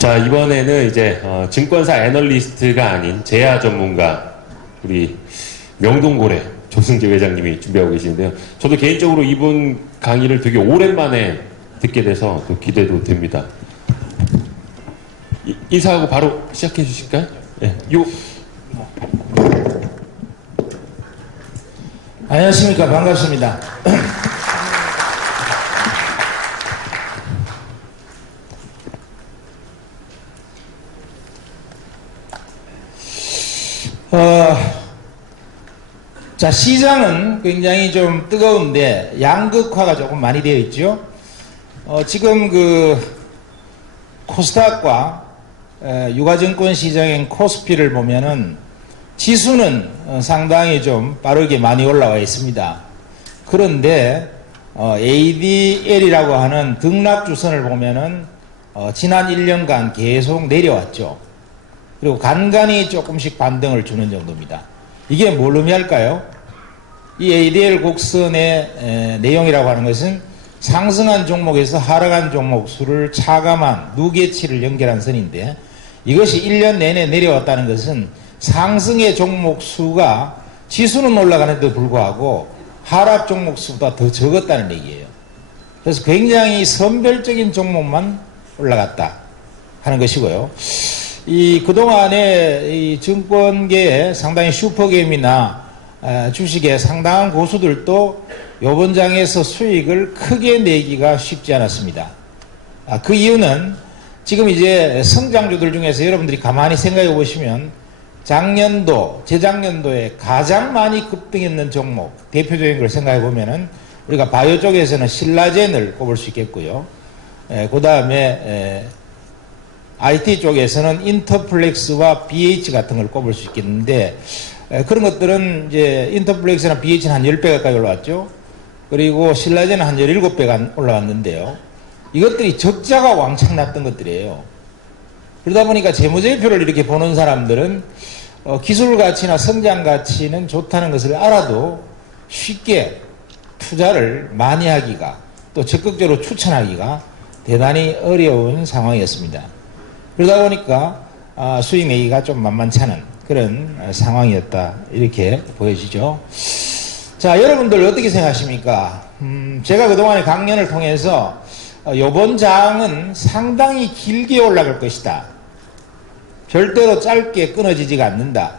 자, 이번에는 이제 증권사 애널리스트가 아닌 제야 전문가 우리 명동고래 조승재 회장님이 준비하고 계시는데요. 저도 개인적으로 이분 강의를 되게 오랜만에 듣게 돼서 또 기대도 됩니다. 인사하고 바로 시작해 주실까요? 네. 안녕하십니까. 반갑습니다. 자, 시장은 굉장히 좀 뜨거운데 양극화가 조금 많이 되어 있죠. 지금 코스닥과 유가증권 시장인 코스피를 보면은 지수는 상당히 좀 빠르게 많이 올라와 있습니다. 그런데 ADL이라고 하는 등락주선을 보면은 지난 1년간 계속 내려왔죠. 그리고 간간히 조금씩 반등을 주는 정도입니다. 이게 뭘 의미할까요? 이 ADL 곡선의 내용이라고 하는 것은 상승한 종목에서 하락한 종목 수를 차감한 누계치를 연결한 선인데, 이것이 1년 내내 내려왔다는 것은 상승의 종목 수가 지수는 올라가는데도 불구하고 하락 종목 수보다 더 적었다는 얘기예요. 그래서 굉장히 선별적인 종목만 올라갔다 하는 것이고요. 그동안에 이 증권계에 상당히 슈퍼게임이나 주식의 상당한 고수들도 요번 장에서 수익을 크게 내기가 쉽지 않았습니다. 그 이유는 지금 이제 성장주들 중에서 여러분들이 가만히 생각해 보시면 작년도, 재작년도에 가장 많이 급등했는 종목, 대표적인 걸 생각해 보면은 우리가 바이오 쪽에서는 신라젠을 꼽을 수 있겠고요. 그 다음에 IT 쪽에서는 인터플렉스와 BH 같은 걸 꼽을 수 있겠는데, 그런 것들은 이제 인터플렉스나 BH는 한 10배 가까이 올라왔죠. 그리고 신라젠은 한 17배가 올라왔는데요. 이것들이 적자가 왕창 났던 것들이에요. 그러다 보니까 재무제표를 이렇게 보는 사람들은 기술 가치나 성장 가치는 좋다는 것을 알아도 쉽게 투자를 많이 하기가, 또 적극적으로 추천하기가 대단히 어려운 상황이었습니다. 그러다 보니까 수익 내기가 좀 만만찮은 그런 상황이었다, 이렇게 보여지죠. 자, 여러분들 어떻게 생각하십니까? 제가 그동안의 강연을 통해서 이번 장은 상당히 길게 올라갈 것이다, 절대로 짧게 끊어지지가 않는다.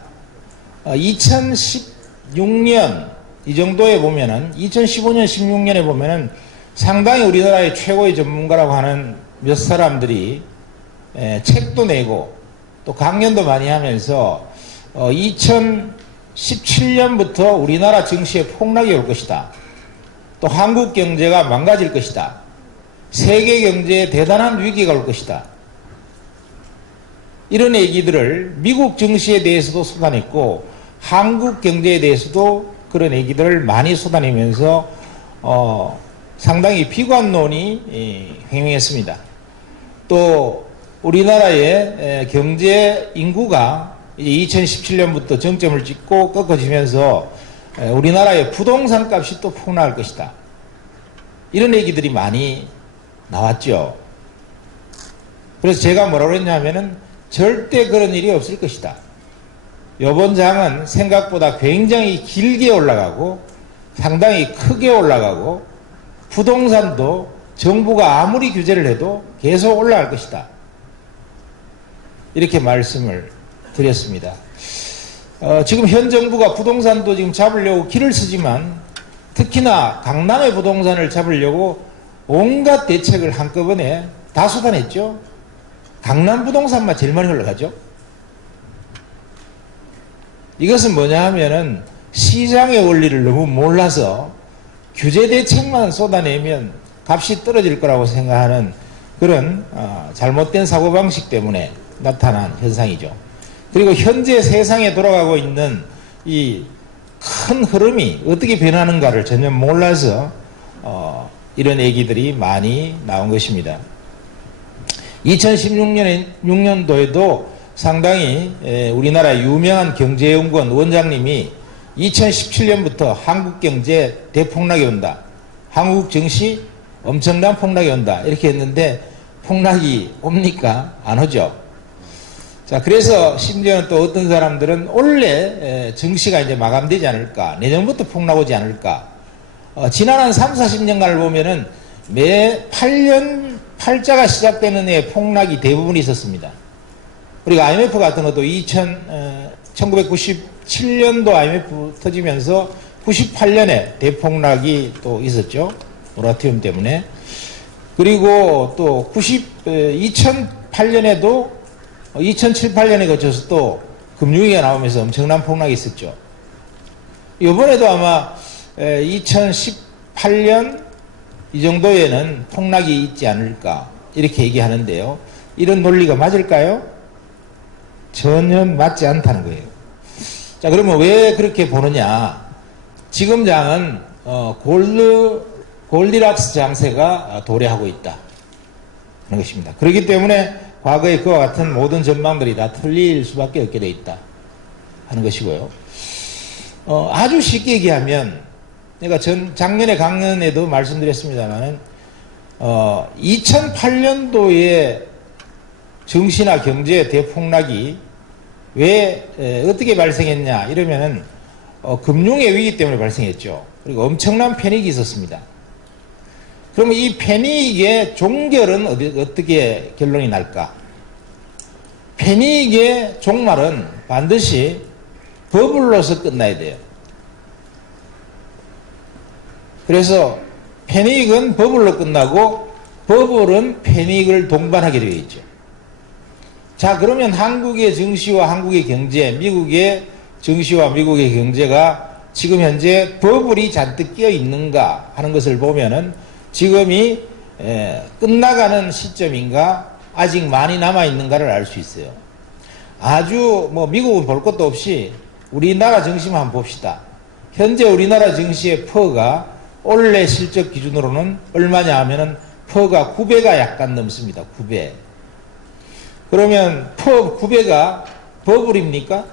2016년 이 정도에 보면은, 2015년 16년에 보면은 상당히 우리나라의 최고의 전문가라고 하는 몇 사람들이 책도 내고 또 강연도 많이 하면서 2017년부터 우리나라 증시에 폭락이 올 것이다, 또 한국 경제가 망가질 것이다, 세계 경제에 대단한 위기가 올 것이다, 이런 얘기들을 미국 증시에 대해서도 쏟아냈고 한국 경제에 대해서도 그런 얘기들을 많이 쏟아내면서 상당히 비관론이 횡행했습니다. 또 우리나라의 경제 인구가 이제 2017년부터 정점을 찍고 꺾어지면서 우리나라의 부동산 값이 또 폭락할 것이다, 이런 얘기들이 많이 나왔죠. 그래서 제가 뭐라고 했냐면은 절대 그런 일이 없을 것이다. 이번 장은 생각보다 굉장히 길게 올라가고 상당히 크게 올라가고 부동산도 정부가 아무리 규제를 해도 계속 올라갈 것이다, 이렇게 말씀을 드렸습니다. 지금 현 정부가 부동산도 지금 잡으려고 길을 쓰지만 특히나 강남의 부동산을 잡으려고 온갖 대책을 한꺼번에 다 쏟아냈죠. 강남 부동산만 제일 많이 올라가죠. 이것은 뭐냐 하면은 시장의 원리를 너무 몰라서 규제 대책만 쏟아내면 값이 떨어질 거라고 생각하는 그런 잘못된 사고방식 때문에 나타난 현상이죠. 그리고 현재 세상에 돌아가고 있는 이 큰 흐름이 어떻게 변하는가를 전혀 몰라서 이런 얘기들이 많이 나온 것입니다. 2016년도에도 상당히 우리나라 유명한 경제연구원 원장님이 2017년부터 한국 경제 대폭락이 온다, 한국 증시 엄청난 폭락이 온다, 이렇게 했는데 대폭락이 옵니까? 안 오죠. 자, 그래서 심지어는 또 어떤 사람들은 올해 증시가 이제 마감되지 않을까, 내년부터 폭락 오지 않을까. 지난 한 3, 40년간을 보면은 매 8년 팔자가 시작되는 해에 폭락이 대부분 있었습니다. 우리가 IMF 같은 것도 1997년도 IMF 터지면서 98년에 대폭락이 또 있었죠. 모라토리움 때문에. 그리고 또 2008년에도 2007, 8년에 거쳐서 또 금융위기가 나오면서 엄청난 폭락이 있었죠. 이번에도 아마 2018년 이 정도에는 폭락이 있지 않을까 이렇게 얘기하는데요. 이런 논리가 맞을까요? 전혀 맞지 않다는 거예요. 자, 그러면 왜 그렇게 보느냐? 지금 장은 골디락스 장세가 도래하고 있다 하는 것입니다. 그렇기 때문에 과거에 그와 같은 모든 전망들이 다 틀릴 수밖에 없게 돼 있다 하는 것이고요. 아주 쉽게 얘기하면, 내가 작년에 강연에도 말씀드렸습니다만, 2008년도에 증시나 경제 대폭락이 왜 어떻게 발생했냐 이러면은 금융의 위기 때문에 발생했죠. 그리고 엄청난 패닉이 있었습니다. 그러면 이 패닉의 종결은 어떻게 결론이 날까? 패닉의 종말은 반드시 버블로서 끝나야 돼요. 그래서 패닉은 버블로 끝나고 버블은 패닉을 동반하게 되어 있죠. 자, 그러면 한국의 증시와 한국의 경제, 미국의 증시와 미국의 경제가 지금 현재 버블이 잔뜩 끼어 있는가 하는 것을 보면은 지금이 끝나가는 시점인가 아직 많이 남아 있는가를 알 수 있어요. 아주 미국은 볼 것도 없이 우리나라 증시만 한번 봅시다. 현재 우리나라 증시의 퍼가 올해 실적 기준으로는 얼마냐 하면은 퍼가 9배가 약간 넘습니다. 9배. 그러면 퍼 9배가 버블입니까?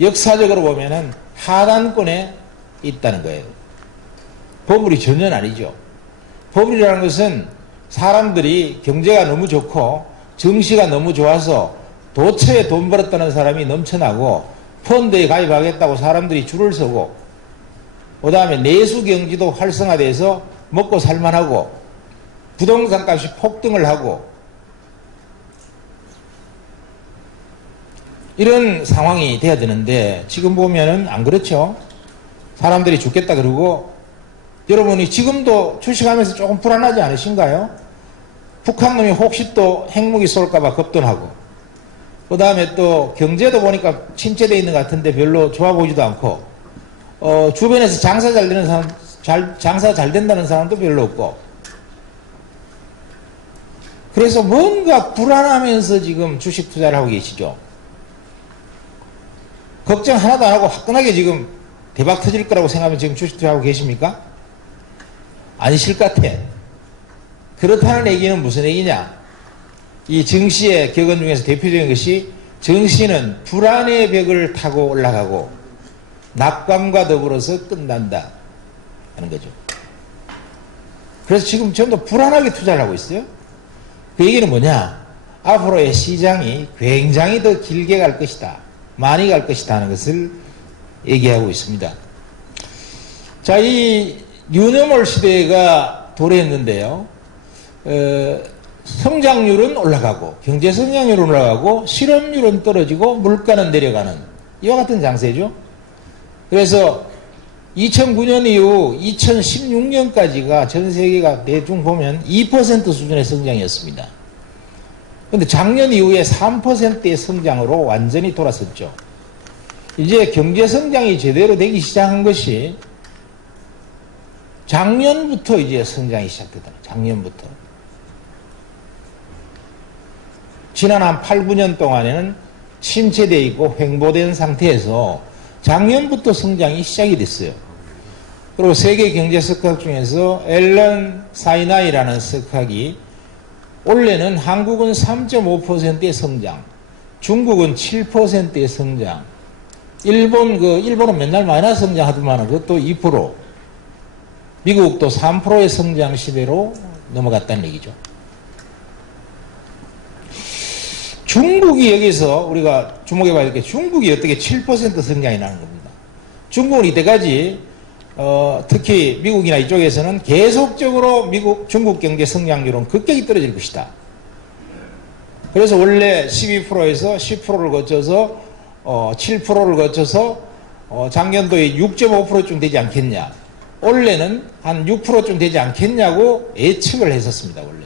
역사적으로 보면은 하단권에 있다는 거예요. 버블이 전혀 아니죠. 버블이라는 것은 사람들이 경제가 너무 좋고 증시가 너무 좋아서 도처에 돈 벌었다는 사람이 넘쳐나고 펀드에 가입하겠다고 사람들이 줄을 서고, 그 다음에 내수 경기도 활성화돼서 먹고 살만하고 부동산 값이 폭등을 하고 이런 상황이 돼야 되는데 지금 보면은 안 그렇죠. 사람들이 죽겠다 그러고, 여러분이 지금도 주식하면서 조금 불안하지 않으신가요? 북한놈이 혹시 또 핵무기 쏠까봐 겁돈하고, 그 다음에 또 경제도 보니까 침체되어 있는 것 같은데 별로 좋아 보이지도 않고, 주변에서 장사 잘 되는 사람, 장사 잘 된다는 사람도 별로 없고, 그래서 뭔가 불안하면서 지금 주식 투자를 하고 계시죠. 걱정 하나도 안 하고 화끈하게 지금 대박 터질 거라고 생각하면 지금 주식 투자하고 계십니까? 아니실 것 같아. 그렇다는 얘기는 무슨 얘기냐? 이 증시의 격언 중에서 대표적인 것이, 증시는 불안의 벽을 타고 올라가고 낙관과 더불어서 끝난다 하는 거죠. 그래서 지금 전부 불안하게 투자를 하고 있어요. 그 얘기는 뭐냐? 앞으로의 시장이 굉장히 더 길게 갈 것이다, 많이 갈 것이다 하는 것을 얘기하고 있습니다. 자, 이 뉴노멀 시대가 도래했는데요. 성장률은 올라가고 경제 성장률은 올라가고 실업률은 떨어지고 물가는 내려가는 이와 같은 장세죠. 그래서 2009년 이후 2016년까지가 전 세계가 대충 보면 2% 수준의 성장이었습니다. 그런데 작년 이후에 3%의 성장으로 완전히 돌아섰죠. 이제 경제 성장이 제대로 되기 시작한 것이 작년부터 이제 성장이 시작되더라. 작년부터. 지난 한 8, 9년 동안에는 침체되어 있고 횡보된 상태에서 작년부터 성장이 시작이 됐어요. 그리고 세계 경제 석학 중에서 앨런 사이나이라는 석학이 올해는 한국은 3.5%의 성장, 중국은 7%의 성장, 일본은 맨날 마이너스 성장하더만 그것도 2%, 미국도 3%의 성장 시대로 넘어갔다는 얘기죠. 중국이 여기서 우리가 주목해 봐야 될 게 중국이 어떻게 7% 성장이 나는 겁니다. 중국은 이때까지 특히 미국이나 이쪽에서는 계속적으로 중국 경제 성장률은 급격히 떨어질 것이다. 그래서 원래 12%에서 10%를 거쳐서 7%를 거쳐서 작년도에 6.5%쯤 되지 않겠냐. 올해는 한 6%쯤 되지 않겠냐고 예측을 했었습니다. 원래.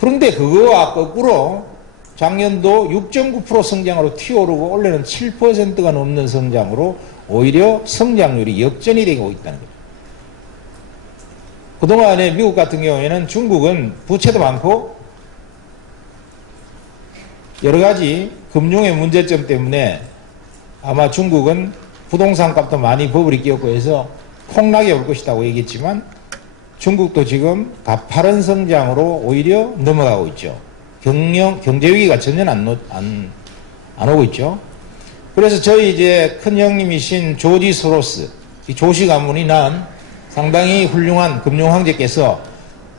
그런데 그거와 거꾸로 작년도 6.9% 성장으로 튀어오르고 올해는 7%가 넘는 성장으로 오히려 성장률이 역전이 되고 있다는 거죠. 그동안에 미국 같은 경우에는 중국은 부채도 많고 여러 가지 금융의 문제점 때문에 아마 중국은 부동산 값도 많이 버블이 끼었고 해서 폭락이 올 것이라고 얘기했지만 중국도 지금 가파른 성장으로 오히려 넘어가고 있죠. 경제 위기가 전혀 안 오고 있죠. 그래서 저희 이제 큰 형님이신 조지 소로스, 이 조씨 가문이 낳은 상당히 훌륭한 금융 황제께서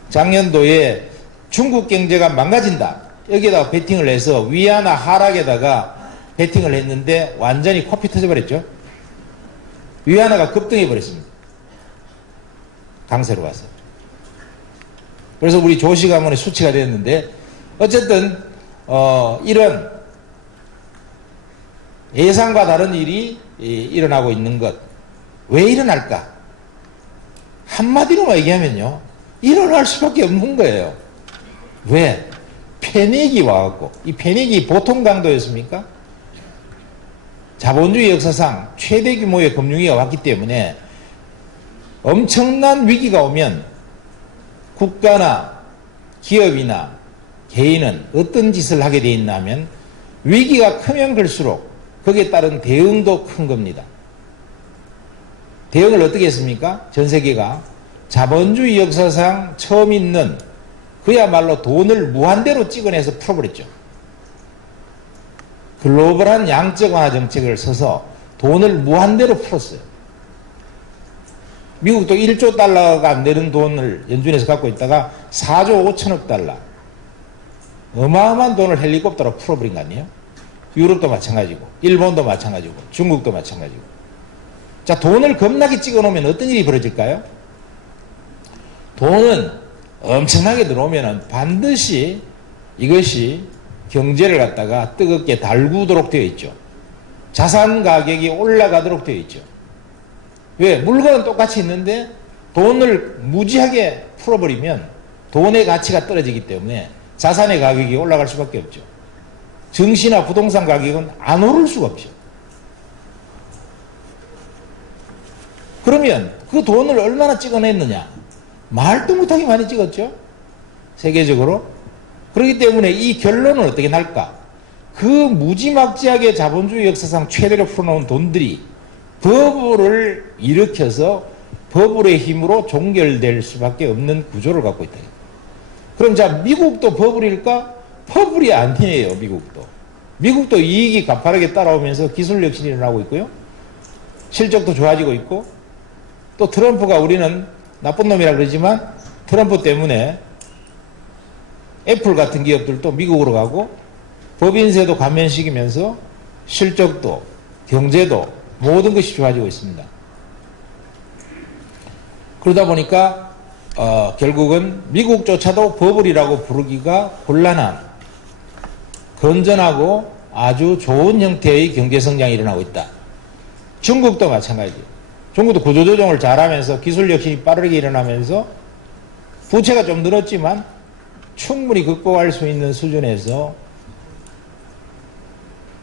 작년도에 중국 경제가 망가진다. 여기에다가 베팅을 해서 위안화 하락에다가 베팅을 했는데 완전히 코피 터져버렸죠. 위안화가 급등해 버렸습니다. 강세로 가서. 그래서 우리 조씨 가문의 수치가 됐는데 어쨌든 이런 예상과 다른 일이 일어나고 있는 것. 왜 일어날까? 한마디로 얘기하면요. 일어날 수밖에 없는 거예요. 왜? 패닉이 와갖고. 이 패닉이 보통 강도였습니까? 자본주의 역사상 최대 규모의 금융위기가 왔기 때문에 엄청난 위기가 오면 국가나 기업이나 개인은 어떤 짓을 하게 돼 있나 하면 위기가 크면 클수록 거기에 따른 대응도 큰 겁니다. 대응을 어떻게 했습니까? 전 세계가 자본주의 역사상 처음 있는 그야말로 돈을 무한대로 찍어내서 풀어버렸죠. 글로벌한 양적 완화 정책을 써서 돈을 무한대로 풀었어요. 미국도 1조 달러가 안 되는 돈을 연준에서 갖고 있다가 4조 5천억 달러. 어마어마한 돈을 헬리콥터로 풀어버린 거 아니에요? 유럽도 마찬가지고, 일본도 마찬가지고, 중국도 마찬가지고. 자, 돈을 겁나게 찍어 놓으면 어떤 일이 벌어질까요? 돈은 엄청나게 들어오면 반드시 이것이 경제를 갖다가 뜨겁게 달구도록 되어 있죠. 자산 가격이 올라가도록 되어 있죠. 왜? 물건은 똑같이 있는데 돈을 무지하게 풀어버리면 돈의 가치가 떨어지기 때문에 자산의 가격이 올라갈 수밖에 없죠. 증시나 부동산 가격은 안 오를 수가 없죠. 그러면 그 돈을 얼마나 찍어냈느냐? 말도 못하게 많이 찍었죠. 세계적으로. 그렇기 때문에 이 결론은 어떻게 날까? 그 무지막지하게 자본주의 역사상 최대로 풀어놓은 돈들이 버블을 일으켜서 버블의 힘으로 종결될 수밖에 없는 구조를 갖고 있다. 그럼 자, 미국도 버블일까? 버블이 아니에요. 미국도 이익이 가파르게 따라오면서 기술 혁신이 일어나고 있고요. 실적도 좋아지고 있고, 또 트럼프가, 우리는 나쁜 놈이라 그러지만 트럼프 때문에 애플 같은 기업들도 미국으로 가고 법인세도 감면시키면서 실적도 경제도 모든 것이 좋아지고 있습니다. 그러다 보니까 결국은 미국조차도 버블이라고 부르기가 곤란한 건전하고 아주 좋은 형태의 경제성장이 일어나고 있다. 중국도 마찬가지예요. 중국도 구조조정을 잘하면서 기술 혁신이 빠르게 일어나면서 부채가 좀 늘었지만 충분히 극복할 수 있는 수준에서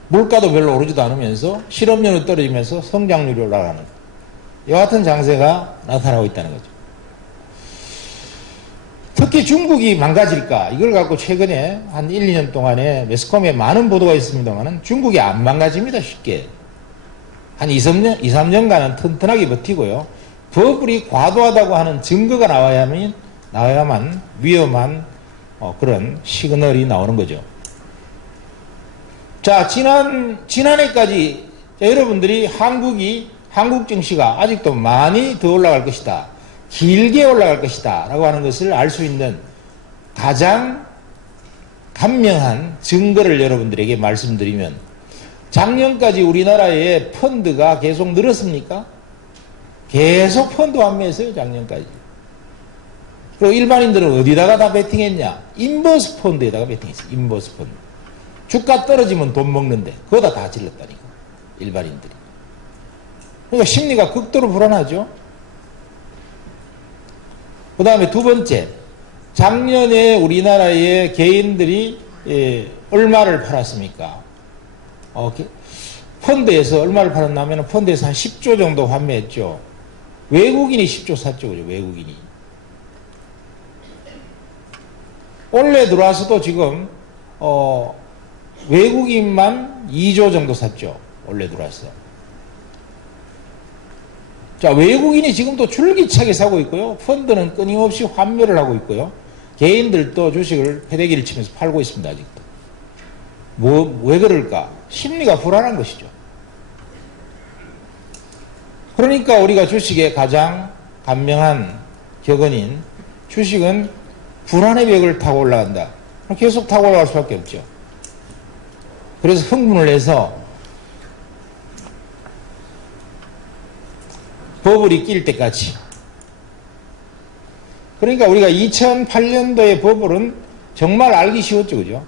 물가도 별로 오르지도 않으면서 실업률이 떨어지면서 성장률이 올라가는 이와 같은 장세가 나타나고 있다는 거죠. 특히 중국이 망가질까? 이걸 갖고 최근에 한 1, 2년 동안에 매스컴에 많은 보도가 있습니다만 중국이 안 망가집니다. 쉽게. 한 2, 3년간은 튼튼하게 버티고요. 버블이 과도하다고 하는 증거가 나와야만 위험한 그런 시그널이 나오는 거죠. 자, 지난해까지 여러분들이 한국 증시가 아직도 많이 더 올라갈 것이다. 길게 올라갈 것이다. 라고 하는 것을 알 수 있는 가장 간명한 증거를 여러분들에게 말씀드리면 작년까지 우리나라의 펀드가 계속 늘었습니까? 계속 펀드 환매했어요. 작년까지. 그리고 일반인들은 어디다가 다 베팅했냐? 인버스 펀드에다가 베팅했어요. 인버스 펀드. 주가 떨어지면 돈 먹는데 그거다 다 질렀다니까. 일반인들이. 그러니까 심리가 극도로 불안하죠. 그 다음에 두 번째, 작년에 우리나라의 개인들이 얼마를 팔았습니까? 펀드에서 얼마를 팔았냐면 펀드에서 한 10조 정도 환매했죠. 외국인이 10조 샀죠. 그죠? 외국인이. 올해 들어와서도 지금 외국인만 2조 정도 샀죠. 올해 들어와서. 자, 외국인이 지금도 줄기차게 사고 있고요. 펀드는 끊임없이 환매를 하고 있고요. 개인들도 주식을 패대기를 치면서 팔고 있습니다. 아직도. 왜 그럴까? 심리가 불안한 것이죠. 그러니까 우리가 주식의 가장 간명한 격언인 주식은 불안의 벽을 타고 올라간다. 계속 타고 올라갈 수밖에 없죠. 그래서 흥분을 해서 버블이 낄 때까지. 그러니까 우리가 2008년도의 버블은 정말 알기 쉬웠죠. 그죠?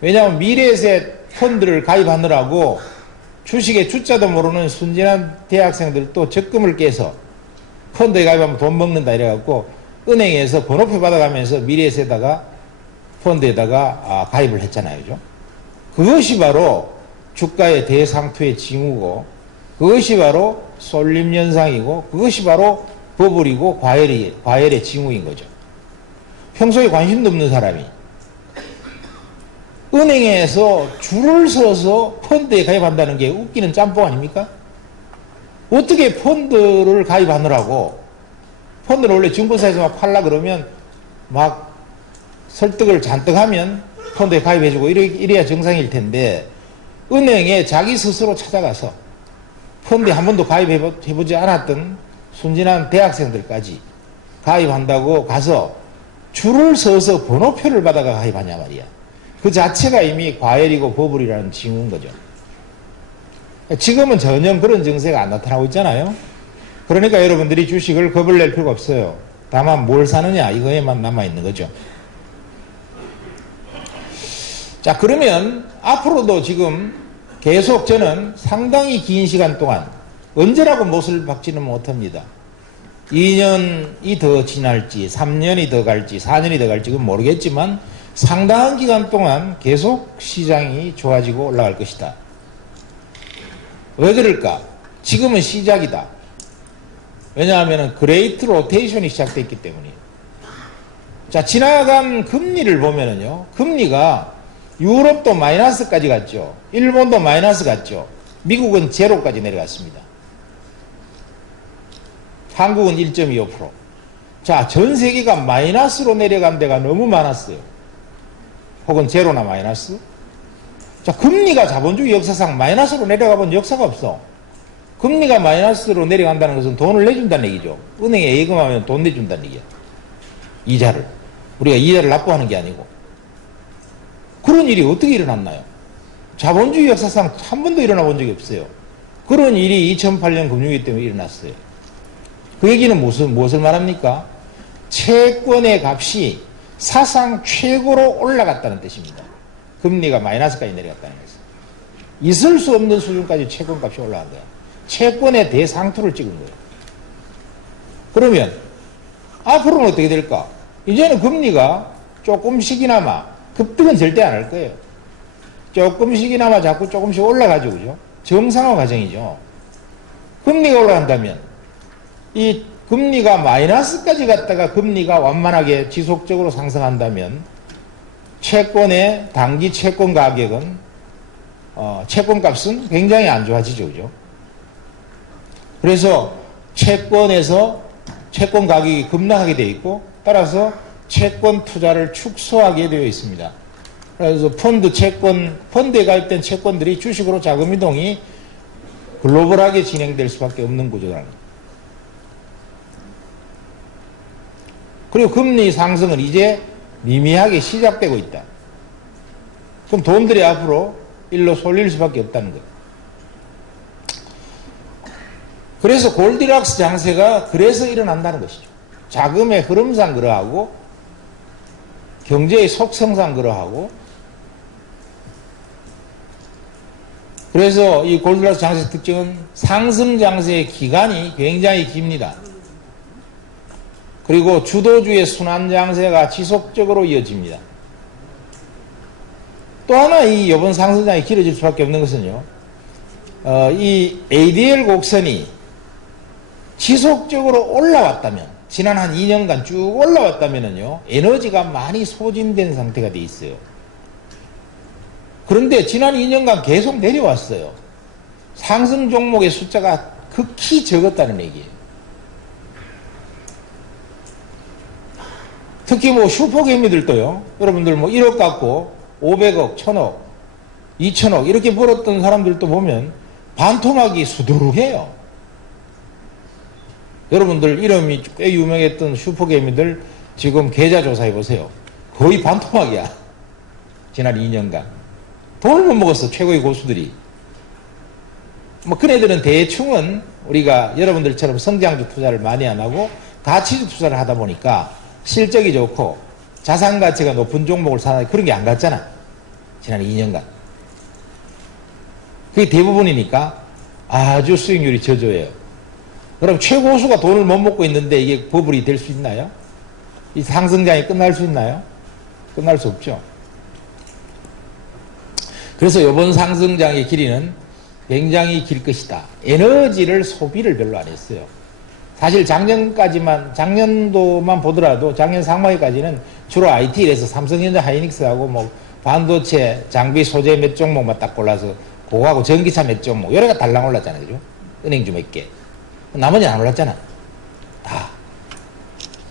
왜냐하면 미래에셋 펀드를 가입하느라고 주식의 주자도 모르는 순진한 대학생들 또 적금을 깨서 펀드에 가입하면 돈 먹는다 이래갖고 은행에서 번호표 받아가면서 미래에셋에다가 펀드에다가 가입을 했잖아요. 그죠? 그것이 바로 주가의 대상투의 징후고 그것이 바로 쏠림현상이고 그것이 바로 버블이고 과열의 징후인 거죠. 평소에 관심도 없는 사람이 은행에서 줄을 서서 펀드에 가입한다는 게 웃기는 짬뽕 아닙니까? 어떻게 펀드를 가입하느라고 펀드를 원래 증권사에서 막 팔라 그러면 막 설득을 잔뜩 하면 펀드에 가입해주고 이래야 정상일 텐데 은행에 자기 스스로 찾아가서 펀드에 한 번도 가입해보지 않았던 순진한 대학생들까지 가입한다고 가서 줄을 서서 번호표를 받아가 가입하냐 말이야. 그 자체가 이미 과열이고 버블이라는 징후인 거죠. 지금은 전혀 그런 증세가 안 나타나고 있잖아요. 그러니까 여러분들이 주식을 겁을 낼 필요가 없어요. 다만 뭘 사느냐 이거에만 남아있는 거죠. 자, 그러면 앞으로도 지금 계속 저는 상당히 긴 시간 동안 언제라고 못을 박지는 못합니다. 2년이 더 지날지 3년이 더 갈지 4년이 더 갈지 그건 모르겠지만 상당한 기간 동안 계속 시장이 좋아지고 올라갈 것이다. 왜 그럴까? 지금은 시작이다. 왜냐하면 그레이트 로테이션이 시작됐기 때문이에요. 자, 지나간 금리를 보면은요, 금리가 유럽도 마이너스까지 갔죠. 일본도 마이너스 갔죠. 미국은 제로까지 내려갔습니다. 한국은 1.25%. 자, 전 세계가 마이너스로 내려간 데가 너무 많았어요. 혹은 제로나 마이너스. 자, 금리가 자본주의 역사상 마이너스로 내려가 본 역사가 없어. 금리가 마이너스로 내려간다는 것은 돈을 내준다는 얘기죠. 은행에 예금하면 돈 내준다는 얘기야. 이자를. 우리가 이자를 납부하는 게 아니고. 그런 일이 어떻게 일어났나요? 자본주의 역사상 한 번도 일어나 본 적이 없어요. 그런 일이 2008년 금융위기 때문에 일어났어요. 그 얘기는 무엇을 말합니까? 채권의 값이 사상 최고로 올라갔다는 뜻입니다. 금리가 마이너스까지 내려갔다는 것은. 있을 수 없는 수준까지 채권 값이 올라간 거야. 채권의 대상투를 찍은 거예요. 그러면 앞으로는 어떻게 될까? 이제는 금리가 조금씩이나마 급등은 절대 안 할 거예요. 조금씩이나마 자꾸 조금씩 올라가죠. 그죠? 정상화 과정이죠. 금리가 올라간다면 이 금리가 마이너스까지 갔다가 금리가 완만하게 지속적으로 상승한다면 채권의 단기 채권 가격은 채권 값은 굉장히 안 좋아지죠. 그죠? 그래서 채권에서 채권 가격이 급락하게 되어 있고 따라서 채권 투자를 축소하게 되어 있습니다. 그래서 펀드에 가입된 채권들이 주식으로 자금 이동이 글로벌하게 진행될 수밖에 없는 구조다. 그리고 금리 상승은 이제 미미하게 시작되고 있다. 그럼 돈들이 앞으로 일로 쏠릴 수밖에 없다는 거예요. 그래서 골디락스 장세가 그래서 일어난다는 것이죠. 자금의 흐름상 그러하고 경제의 속성상 그러하고 그래서 이 골디락스 장세의 특징은 상승 장세의 기간이 굉장히 깁니다. 그리고 주도주의 순환 장세가 지속적으로 이어집니다. 또 하나 이 이번 상승장이 길어질 수밖에 없는 것은요. 이 ADL 곡선이 지속적으로 올라왔다면 지난 한 2년간 쭉 올라왔다면요 에너지가 많이 소진된 상태가 돼 있어요. 그런데 지난 2년간 계속 내려왔어요. 상승 종목의 숫자가 극히 적었다는 얘기예요. 특히 뭐 슈퍼개미들도요. 여러분들 뭐 1억 갖고 500억, 1000억, 2000억 이렇게 벌었던 사람들도 보면 반토막이 수두룩해요. 여러분들 이름이 꽤 유명했던 슈퍼개미들 지금 계좌 조사해 보세요. 거의 반토막이야. 지난 2년간. 돈을 못 먹었어. 최고의 고수들이. 뭐 그네들은 대충은 우리가 여러분들처럼 성장주 투자를 많이 안 하고 가치주 투자를 하다 보니까 실적이 좋고 자산 가치가 높은 종목을 사는 그런 게 안 갔잖아. 지난 2년간. 그게 대부분이니까 아주 수익률이 저조해요. 그럼 최고수가 돈을 못 먹고 있는데 이게 버블이 될 수 있나요? 이 상승장이 끝날 수 있나요? 끝날 수 없죠. 그래서 이번 상승장의 길이는 굉장히 길 것이다. 에너지를 소비를 별로 안 했어요. 사실 작년도만 보더라도 작년 상반기까지는 주로 IT에서 삼성전자 하이닉스하고 뭐 반도체, 장비, 소재 몇 종목만 딱 골라서 그거하고 전기차 몇 종목 여러 개 달랑 올랐잖아요. 그죠? 은행주 몇 개. 나머지는 안 올랐잖아. 다.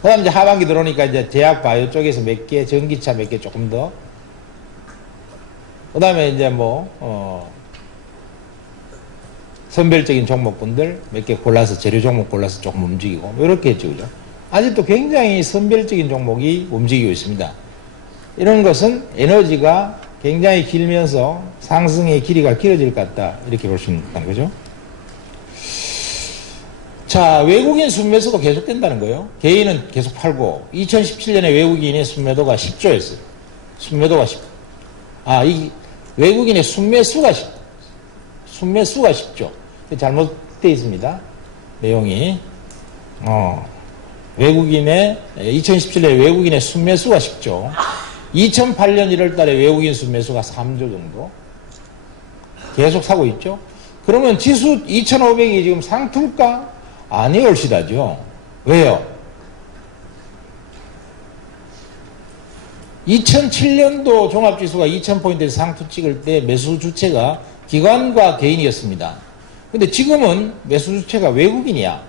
그 다음 이제 하반기 들어오니까 이제 제약 바이오 쪽에서 몇 개, 전기차 몇 개 조금 더. 그 다음에 이제 뭐, 선별적인 종목분들 몇 개 골라서, 재료 종목 골라서 조금 움직이고, 이렇게 했죠. 그죠? 아직도 굉장히 선별적인 종목이 움직이고 있습니다. 이런 것은 에너지가 굉장히 길면서 상승의 길이가 길어질 것 같다. 이렇게 볼 수 있다는 거죠. 자, 외국인 순매수도 계속된다는 거예요. 개인은 계속 팔고, 2017년에 외국인의 순매도가 10조였어요. 순매도가 10조. 이 외국인의 순매수가 10조. 잘못되어 있습니다. 내용이. 2017년에 외국인의 순매수가 10조. 2008년 1월 달에 외국인 순매수가 3조 정도. 계속 사고 있죠. 그러면 지수 2500이 지금 상투일까? 아니, 올시다죠. 왜요? 2007년도 종합지수가 2000포인트에서 상투 찍을 때 매수 주체가 기관과 개인이었습니다. 근데 지금은 매수 주체가 외국인이야.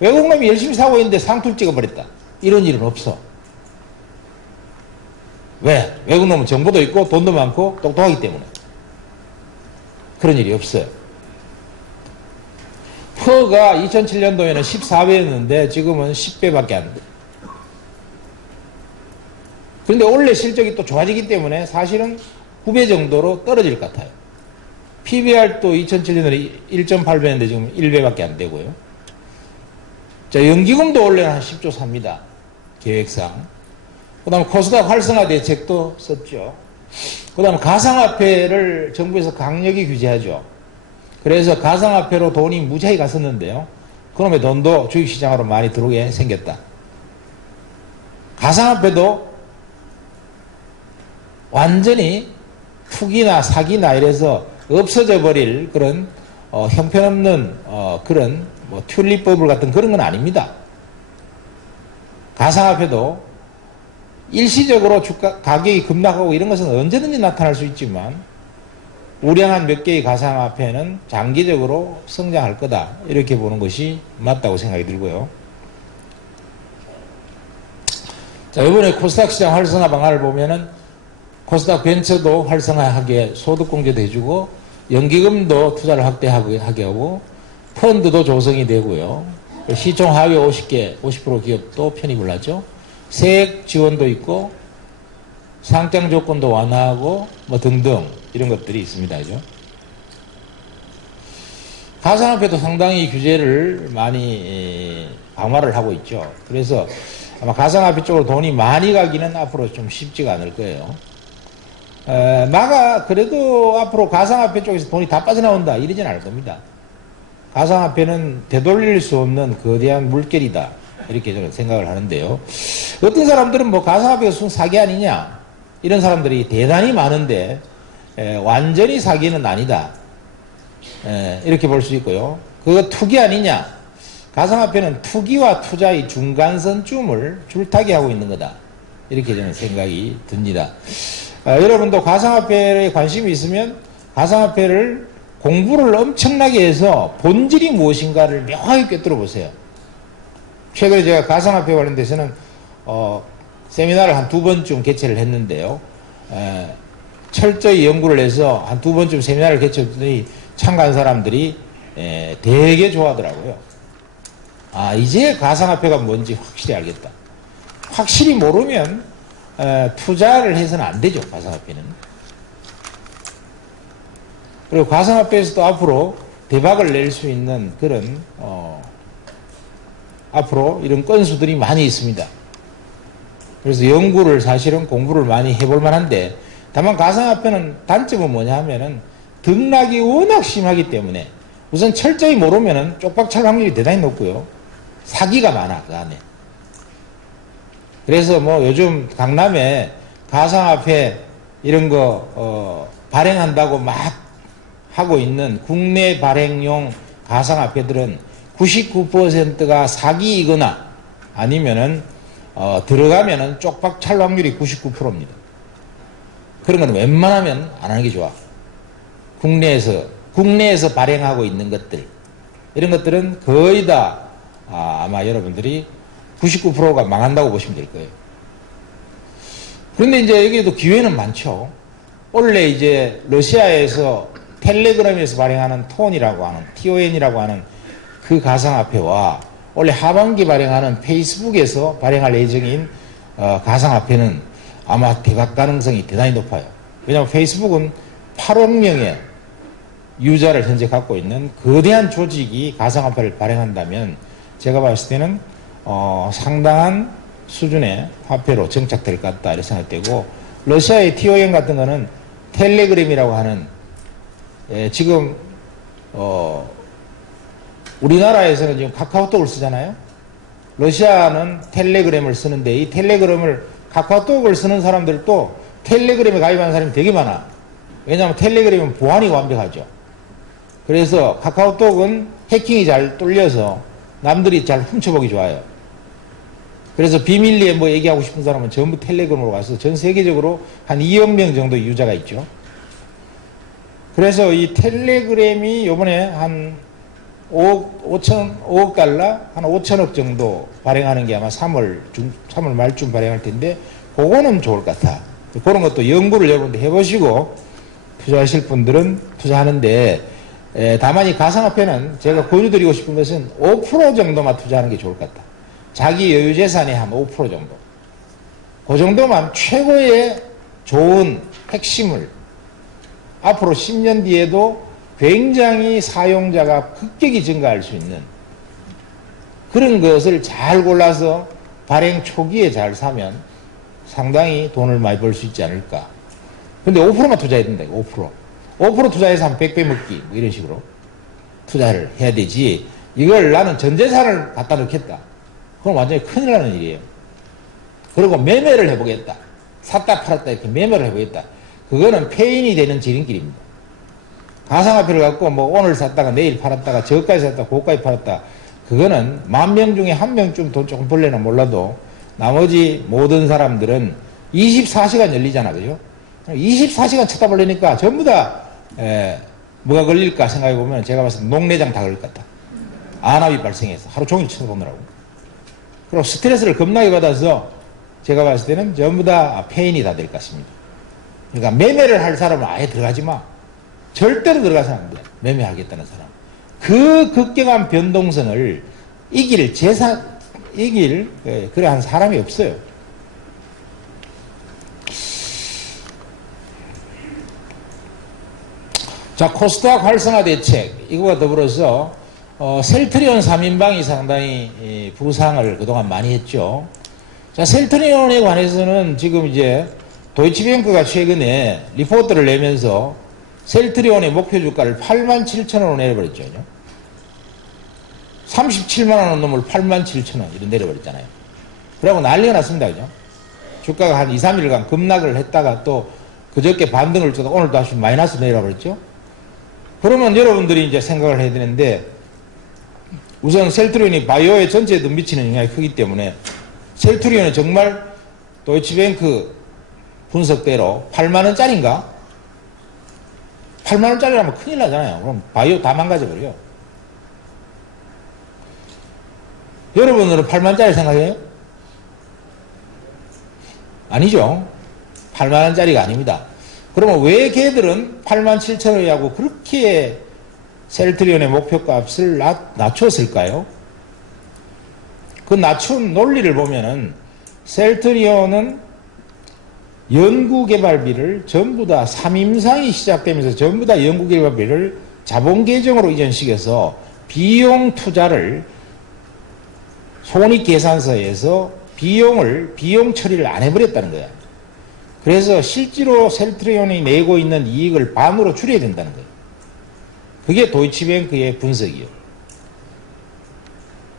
외국놈이 열심히 사고 있는데 상투를 찍어버렸다. 이런 일은 없어. 왜? 외국놈은 정보도 있고 돈도 많고 똑똑하기 때문에. 그런 일이 없어요. 퍼가 2007년도에는 14배였는데 지금은 10배밖에 안 돼. 그런데 원래 실적이 또 좋아지기 때문에 사실은 9배 정도로 떨어질 것 같아요. PBR도 2007년에 1.8배였는데 지금 1배밖에 안 되고요. 자, 연기금도 원래는 한 10조 삽니다. 계획상. 그 다음에 코스닥 활성화 대책도 썼죠. 그 다음에 가상화폐를 정부에서 강력히 규제하죠. 그래서 가상화폐로 돈이 무지하게 갔었는데요. 그놈의 돈도 주식시장으로 많이 들어오게 생겼다. 가상화폐도 완전히 투기나 사기나 이래서 없어져 버릴 그런 형편없는 그런 뭐 튤립 버블 같은 그런 건 아닙니다. 가상화폐도 일시적으로 주가 가격이 급락하고 이런 것은 언제든지 나타날 수 있지만 우량한 몇 개의 가상화폐는 장기적으로 성장할 거다. 이렇게 보는 것이 맞다고 생각이 들고요. 자, 이번에 코스닥 시장 활성화 방안을 보면은 코스닥 벤처도 활성화하게 소득공제도 해주고 연기금도 투자를 확대하게 하고 펀드도 조성이 되고요. 시총 하위 50개, 50% 기업도 편입을 하죠. 세액 지원도 있고 상장 조건도 완화하고 뭐 등등 이런 것들이 있습니다. 그죠? 가상화폐도 상당히 규제를 많이 강화를 하고 있죠. 그래서 아마 가상화폐 쪽으로 돈이 많이 가기는 앞으로 좀 쉽지가 않을 거예요. 그래도 앞으로 가상화폐 쪽에서 돈이 다 빠져나온다 이러진 않을 겁니다. 가상화폐는 되돌릴 수 없는 거대한 물결이다 이렇게 저는 생각을 하는데요. 어떤 사람들은 뭐 가상화폐가 순 사기 아니냐 이런 사람들이 대단히 많은데 완전히 사기는 아니다 이렇게 볼 수 있고요. 그거 투기 아니냐, 가상화폐는 투기와 투자의 중간선쯤을 줄타기 하고 있는 거다 이렇게 저는 생각이 듭니다. 여러분도 가상화폐에 관심이 있으면 가상화폐를 공부를 엄청나게 해서 본질이 무엇인가를 명확히 꿰뚫어 보세요. 최근에 제가 가상화폐 관련돼서는 세미나를 한 2번쯤 개최를 했는데요. 철저히 연구를 해서 한 2번쯤 세미나를 개최했더니 참가한 사람들이 되게 좋아하더라고요. 이제 가상화폐가 뭔지 확실히 알겠다. 확실히 모르면 투자를 해서는 안 되죠. 가상화폐는. 그리고 가상화폐에서도 앞으로 대박을 낼 수 있는 그런 앞으로 이런 건수들이 많이 있습니다. 그래서 연구를 사실은 공부를 많이 해볼 만한데, 다만 가상화폐는 단점은 뭐냐 하면은 등락이 워낙 심하기 때문에 우선 철저히 모르면은 쪽박찰 확률이 대단히 높고요. 사기가 많아 그 안에. 그래서 뭐 요즘 강남에 가상화폐 이런 거 발행한다고 막 하고 있는 국내 발행용 가상화폐들은 99%가 사기이거나 아니면은 들어가면은 쪽박찰 확률이 99%입니다. 그런 건 웬만하면 안 하는 게 좋아. 국내에서 발행하고 있는 것들, 이런 것들은 거의 다 아마 여러분들이 99%가 망한다고 보시면 될 거예요. 그런데 이제 여기에도 기회는 많죠. 원래 이제 러시아에서 텔레그램에서 발행하는 TON이라고 하는 그 가상화폐와 원래 하반기 발행하는 페이스북에서 발행할 예정인 가상화폐는 아마 대박 가능성이 대단히 높아요. 왜냐하면 페이스북은 8억 명의 유저를 현재 갖고 있는 거대한 조직이 가상화폐를 발행한다면 제가 봤을 때는 상당한 수준의 화폐로 정착될 것 같다 이렇게 생각되고, 러시아의 TON 같은 거는 텔레그램이라고 하는 지금 우리나라에서는 지금 카카오톡을 쓰잖아요. 러시아는 텔레그램을 쓰는데 이 텔레그램을 카카오톡을 쓰는 사람들도 텔레그램에 가입하는 사람이 되게 많아. 왜냐하면 텔레그램은 보안이 완벽하죠. 그래서 카카오톡은 해킹이 잘 뚫려서 남들이 잘 훔쳐보기 좋아요. 그래서 비밀리에 뭐 얘기하고 싶은 사람은 전부 텔레그램으로 가서 전 세계적으로 한 2억 명 정도 유저가 있죠. 그래서 이 텔레그램이 요번에 한 5억 달러, 한 5천억 정도 발행하는 게 아마 3월 말쯤 발행할 텐데, 그거는 좋을 것 같아. 그런 것도 연구를 여러분들 해보시고 투자하실 분들은 투자하는데, 다만 이 가상화폐는 제가 권유드리고 싶은 것은 5% 정도만 투자하는 게 좋을 것 같다. 자기 여유 재산의 한 5% 정도. 그 정도만 최고의 좋은 핵심을 앞으로 10년 뒤에도 굉장히 사용자가 급격히 증가할 수 있는 그런 것을 잘 골라서 발행 초기에 잘 사면 상당히 돈을 많이 벌 수 있지 않을까. 근데 5%만 투자해야 된다. 5%. 5% 투자해서 한 100배 먹기. 뭐 이런 식으로 투자를 해야 되지. 이걸 나는 전 재산을 갖다 넣겠다. 그건 완전히 큰일 나는 일이에요. 그리고 매매를 해보겠다. 샀다 팔았다 이렇게 매매를 해보겠다. 그거는 폐인이 되는 지름길입니다. 가상화폐를 갖고 뭐 오늘 샀다가 내일 팔았다가 저까지 샀다가 고까지 팔았다. 그거는 10,000명 중에 1명쯤 돈 조금 벌려나 몰라도 나머지 모든 사람들은 24시간 열리잖아. 그죠? 24시간 쳐다보려니까 전부 다 뭐가 걸릴까 생각해 보면 제가 봤을 때 녹내장 다 걸릴 것 같다. 안압이 발생해서 하루 종일 쳐다보느라고. 그리고 스트레스를 겁나게 받아서 제가 봤을 때는 전부 다 폐인이 다 될 것 같습니다. 그러니까 매매를 할 사람은 아예 들어가지 마. 절대로 들어가서는 안 돼. 매매하겠다는 사람. 그 급격한 변동성을 그래 한 사람이 없어요. 자, 코스닥 활성화 대책, 이거와 더불어서, 셀트리온 3인방이 상당히 부상을 그동안 많이 했죠. 자, 셀트리온에 관해서는 지금 이제 도이치뱅크가 최근에 리포트를 내면서 셀트리온의 목표 주가를 87,000원으로 내려버렸죠. 37만원 넘을 87,000원 이렇게 내려버렸잖아요. 그러고 난리가 났습니다. 그죠? 주가가 한 2, 3일간 급락을 했다가 또 그저께 반등을 쳐서 오늘 다시 마이너스 내려버렸죠. 그러면 여러분들이 이제 생각을 해야 되는데, 우선 셀트리온이 바이오의 전체에도 미치는 영향이 크기 때문에 셀트리온은 정말 도이치뱅크 분석대로 8만원짜리인가? 8만원짜리라면 큰일 나잖아요. 그럼 바이오 다 망가져버려요. 여러분들은 8만원짜리 생각해요? 아니죠. 8만원짜리가 아닙니다. 그러면 왜 걔들은 87,000원이라고 그렇게 셀트리온의 목표값을 낮췄을까요? 그 낮춘 논리를 보면은 셀트리온은 연구개발비를 전부 다 3임상이 시작되면서 전부 다 연구개발비를 자본계정으로 이전시켜서 비용 투자를 손익계산서에서 비용 처리를 안 해버렸다는 거야. 그래서 실제로 셀트리온이 내고 있는 이익을 반으로 줄여야 된다는 거예요. 그게 도이치뱅크의 분석이에요.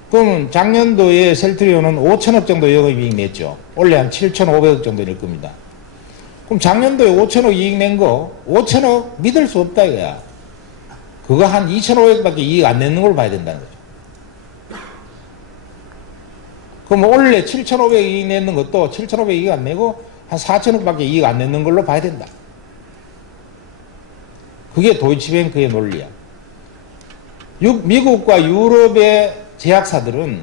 그럼 작년도에 셀트리온은 5천억 정도 영업이익 냈죠. 원래 한 7,500억 정도 낼 겁니다. 그럼 작년도에 5천억 이익 낸 거 5천억 믿을 수 없다 이거야. 그거 한 2,500밖에 이익 안 내는 걸 봐야 된다는 거죠. 그럼 원래 7,500억 이익 내는 것도 7,500억 이익 안 내고 한 4천억밖에 이익 안 내는 걸로 봐야 된다. 그게 도이치뱅크의 논리야. 미국과 유럽의 제약사들은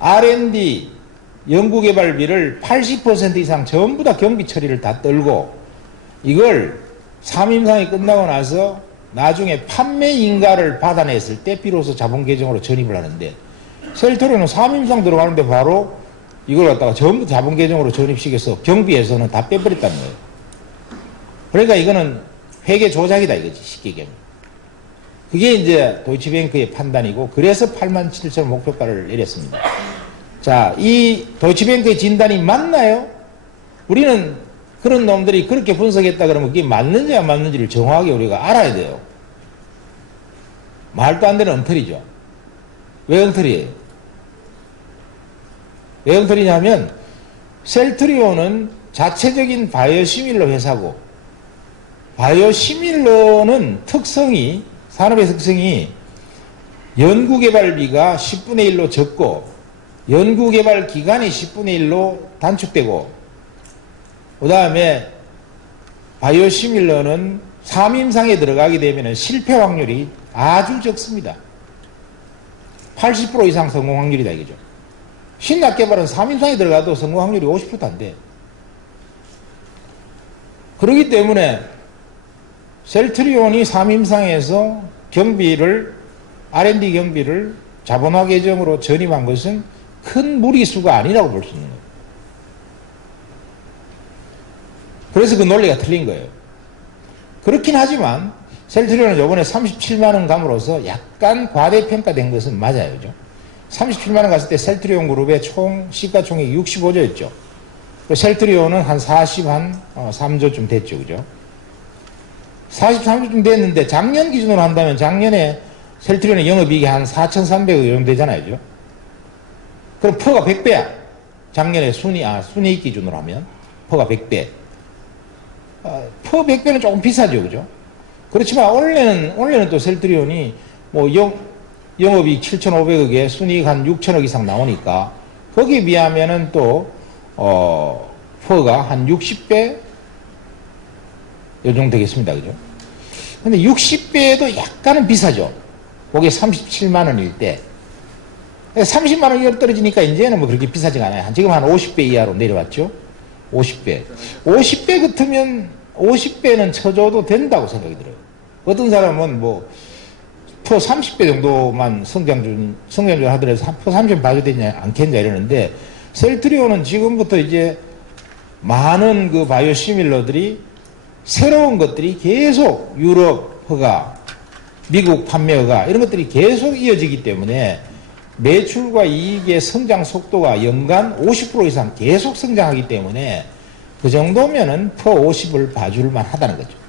R&D 연구개발비를 80% 이상 전부 다 경비 처리를 다 떨고 이걸 3임상이 끝나고 나서 나중에 판매 인가를 받아냈을 때 비로소 자본계정으로 전입을 하는데, 셀트리온은 3임상 들어가는데 바로 이걸 갖다가 전부 자본계정으로 전입시켜서 경비에서는 다 빼버렸다는 거예요. 그러니까 이거는 회계 조작이다 이거지, 쉽게 얘기하면. 그게 이제 도이치뱅크의 판단이고, 그래서 87,000원 목표가를 내렸습니다. 자, 이 도이치뱅크의 진단이 맞나요? 우리는 그런 놈들이 그렇게 분석했다 그러면 그게 맞는지 안 맞는지를 정확하게 우리가 알아야 돼요. 말도 안 되는 엉터리죠. 왜 엉터리예요? 왜 엉터리냐면 셀트리온은 자체적인 바이오시밀러 회사고, 바이오시밀러는 특성이, 산업의 특성이 연구개발비가 10분의 1로 적고 연구개발 기간이 10분의 1로 단축되고, 그 다음에 바이오시밀러는 3임상에 들어가게 되면 실패 확률이 아주 적습니다. 80% 이상 성공 확률이다 이거죠. 신약개발은 3임상에 들어가도 성공 확률이 50%도 안 돼. 그렇기 때문에 셀트리온이 3임상에서 경비를, R&D 경비를 자본화 계정으로 전입한 것은 큰 무리수가 아니라고 볼 수 있는 거예요. 그래서 그 논리가 틀린 거예요. 그렇긴 하지만 셀트리온은 이번에 37만원 감으로써 약간 과대평가된 것은 맞아요. 그죠? 37만원 갔을 때 셀트리온 그룹의 총 시가총액이 65조였죠. 셀트리온은 한 43조쯤 됐죠. 그죠? 43조쯤 됐는데 작년 기준으로 한다면 작년에 셀트리온의 영업이익이 한 4,300억 정도 되잖아요. 그죠? 그럼 퍼가 100배야. 작년에 순이익 기준으로 하면 퍼가 100배. 퍼 100배는 조금 비싸죠. 그죠? 그렇지만 원래는 또 셀트리온이 뭐 영업이익 7,500억에 순이익 한 6천억 이상 나오니까 거기에 비하면은 또 퍼가 한 60배 요 정도 되겠습니다. 그죠? 근데 60배도 약간은 비싸죠. 그게 37만 원일 때. 30만 원 이하로 떨어지니까 이제는 뭐 그렇게 비싸지가 않아요. 지금 한 50배 이하로 내려왔죠. 50배. 50배 같으면 50배는 쳐줘도 된다고 생각이 들어요. 어떤 사람은 뭐 퍼 30배 정도만 성장률 하더라도 퍼 30배 봐도 되냐 않겠냐 이러는데, 셀트리온은 지금부터 이제 많은 그 바이오시밀러들이 새로운 것들이 계속 유럽 허가, 미국 판매 허가 이런 것들이 계속 이어지기 때문에 매출과 이익의 성장 속도가 연간 50% 이상 계속 성장하기 때문에 그 정도면은 퍼 50을 봐줄만 하다는 거죠.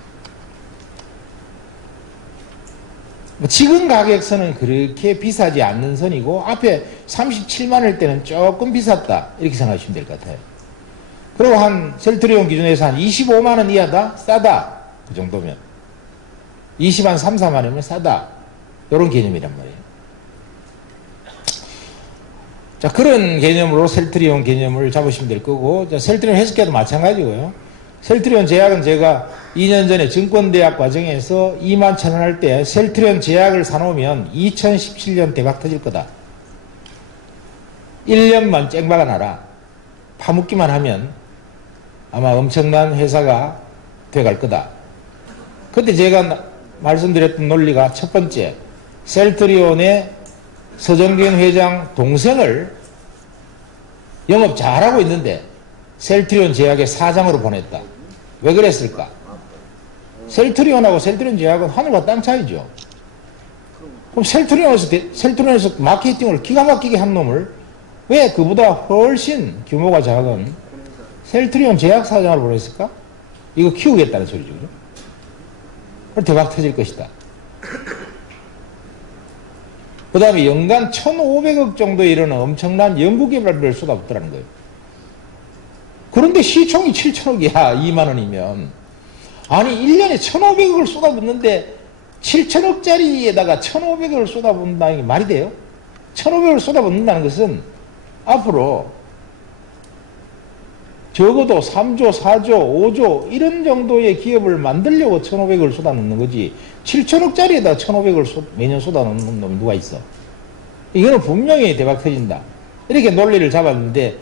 지금 가격선은 그렇게 비싸지 않는 선이고 앞에 37만원일 때는 조금 비쌌다 이렇게 생각하시면 될 것 같아요. 그리고 한 셀트리온 기준에서 한 25만원 이하다? 싸다. 그 정도면 20만 3, 4만원이면 싸다 이런 개념이란 말이에요. 자, 그런 개념으로 셀트리온 개념을 잡으시면 될 거고, 자, 셀트리온 헬스케어도 마찬가지고요. 셀트리온 제약은 제가 2년 전에 증권대학 과정에서 2만 1,000원 할 때 셀트리온 제약을 사놓으면 2017년 대박 터질 거다. 1년만 쨍박아 놔라. 파묻기만 하면 아마 엄청난 회사가 돼갈 거다. 그때 제가 말씀드렸던 논리가 첫 번째, 셀트리온의 서정균 회장 동생을 영업 잘하고 있는데 셀트리온 제약의 사장으로 보냈다. 왜 그랬을까? 셀트리온하고 셀트리온 제약은 하늘과 땅 차이죠. 그럼 셀트리온에서 마케팅을 기가 막히게 한 놈을 왜 그보다 훨씬 규모가 작은 셀트리온 제약 사장으로 보냈을까? 이거 키우겠다는 소리죠. 그죠? 대박 터질 것이다. 그 다음에 연간 1,500억 정도에 이르는 엄청난 연구개발비를 쏟아붓더라는 거예요. 그런데 시총이 7천억이야, 2만원이면. 아니, 1년에 1,500억을 쏟아붓는데 7천억짜리에다가 1,500억을 쏟아붓는다는 게 말이 돼요? 1,500억을 쏟아붓는다는 것은 앞으로 적어도 3조, 4조, 5조 이런 정도의 기업을 만들려고 1,500억을 쏟아놓는 거지 7천억짜리에다 1,500억을 매년 쏟아놓는 놈이 누가 있어? 이거는 분명히 대박 터진다. 이렇게 논리를 잡았는데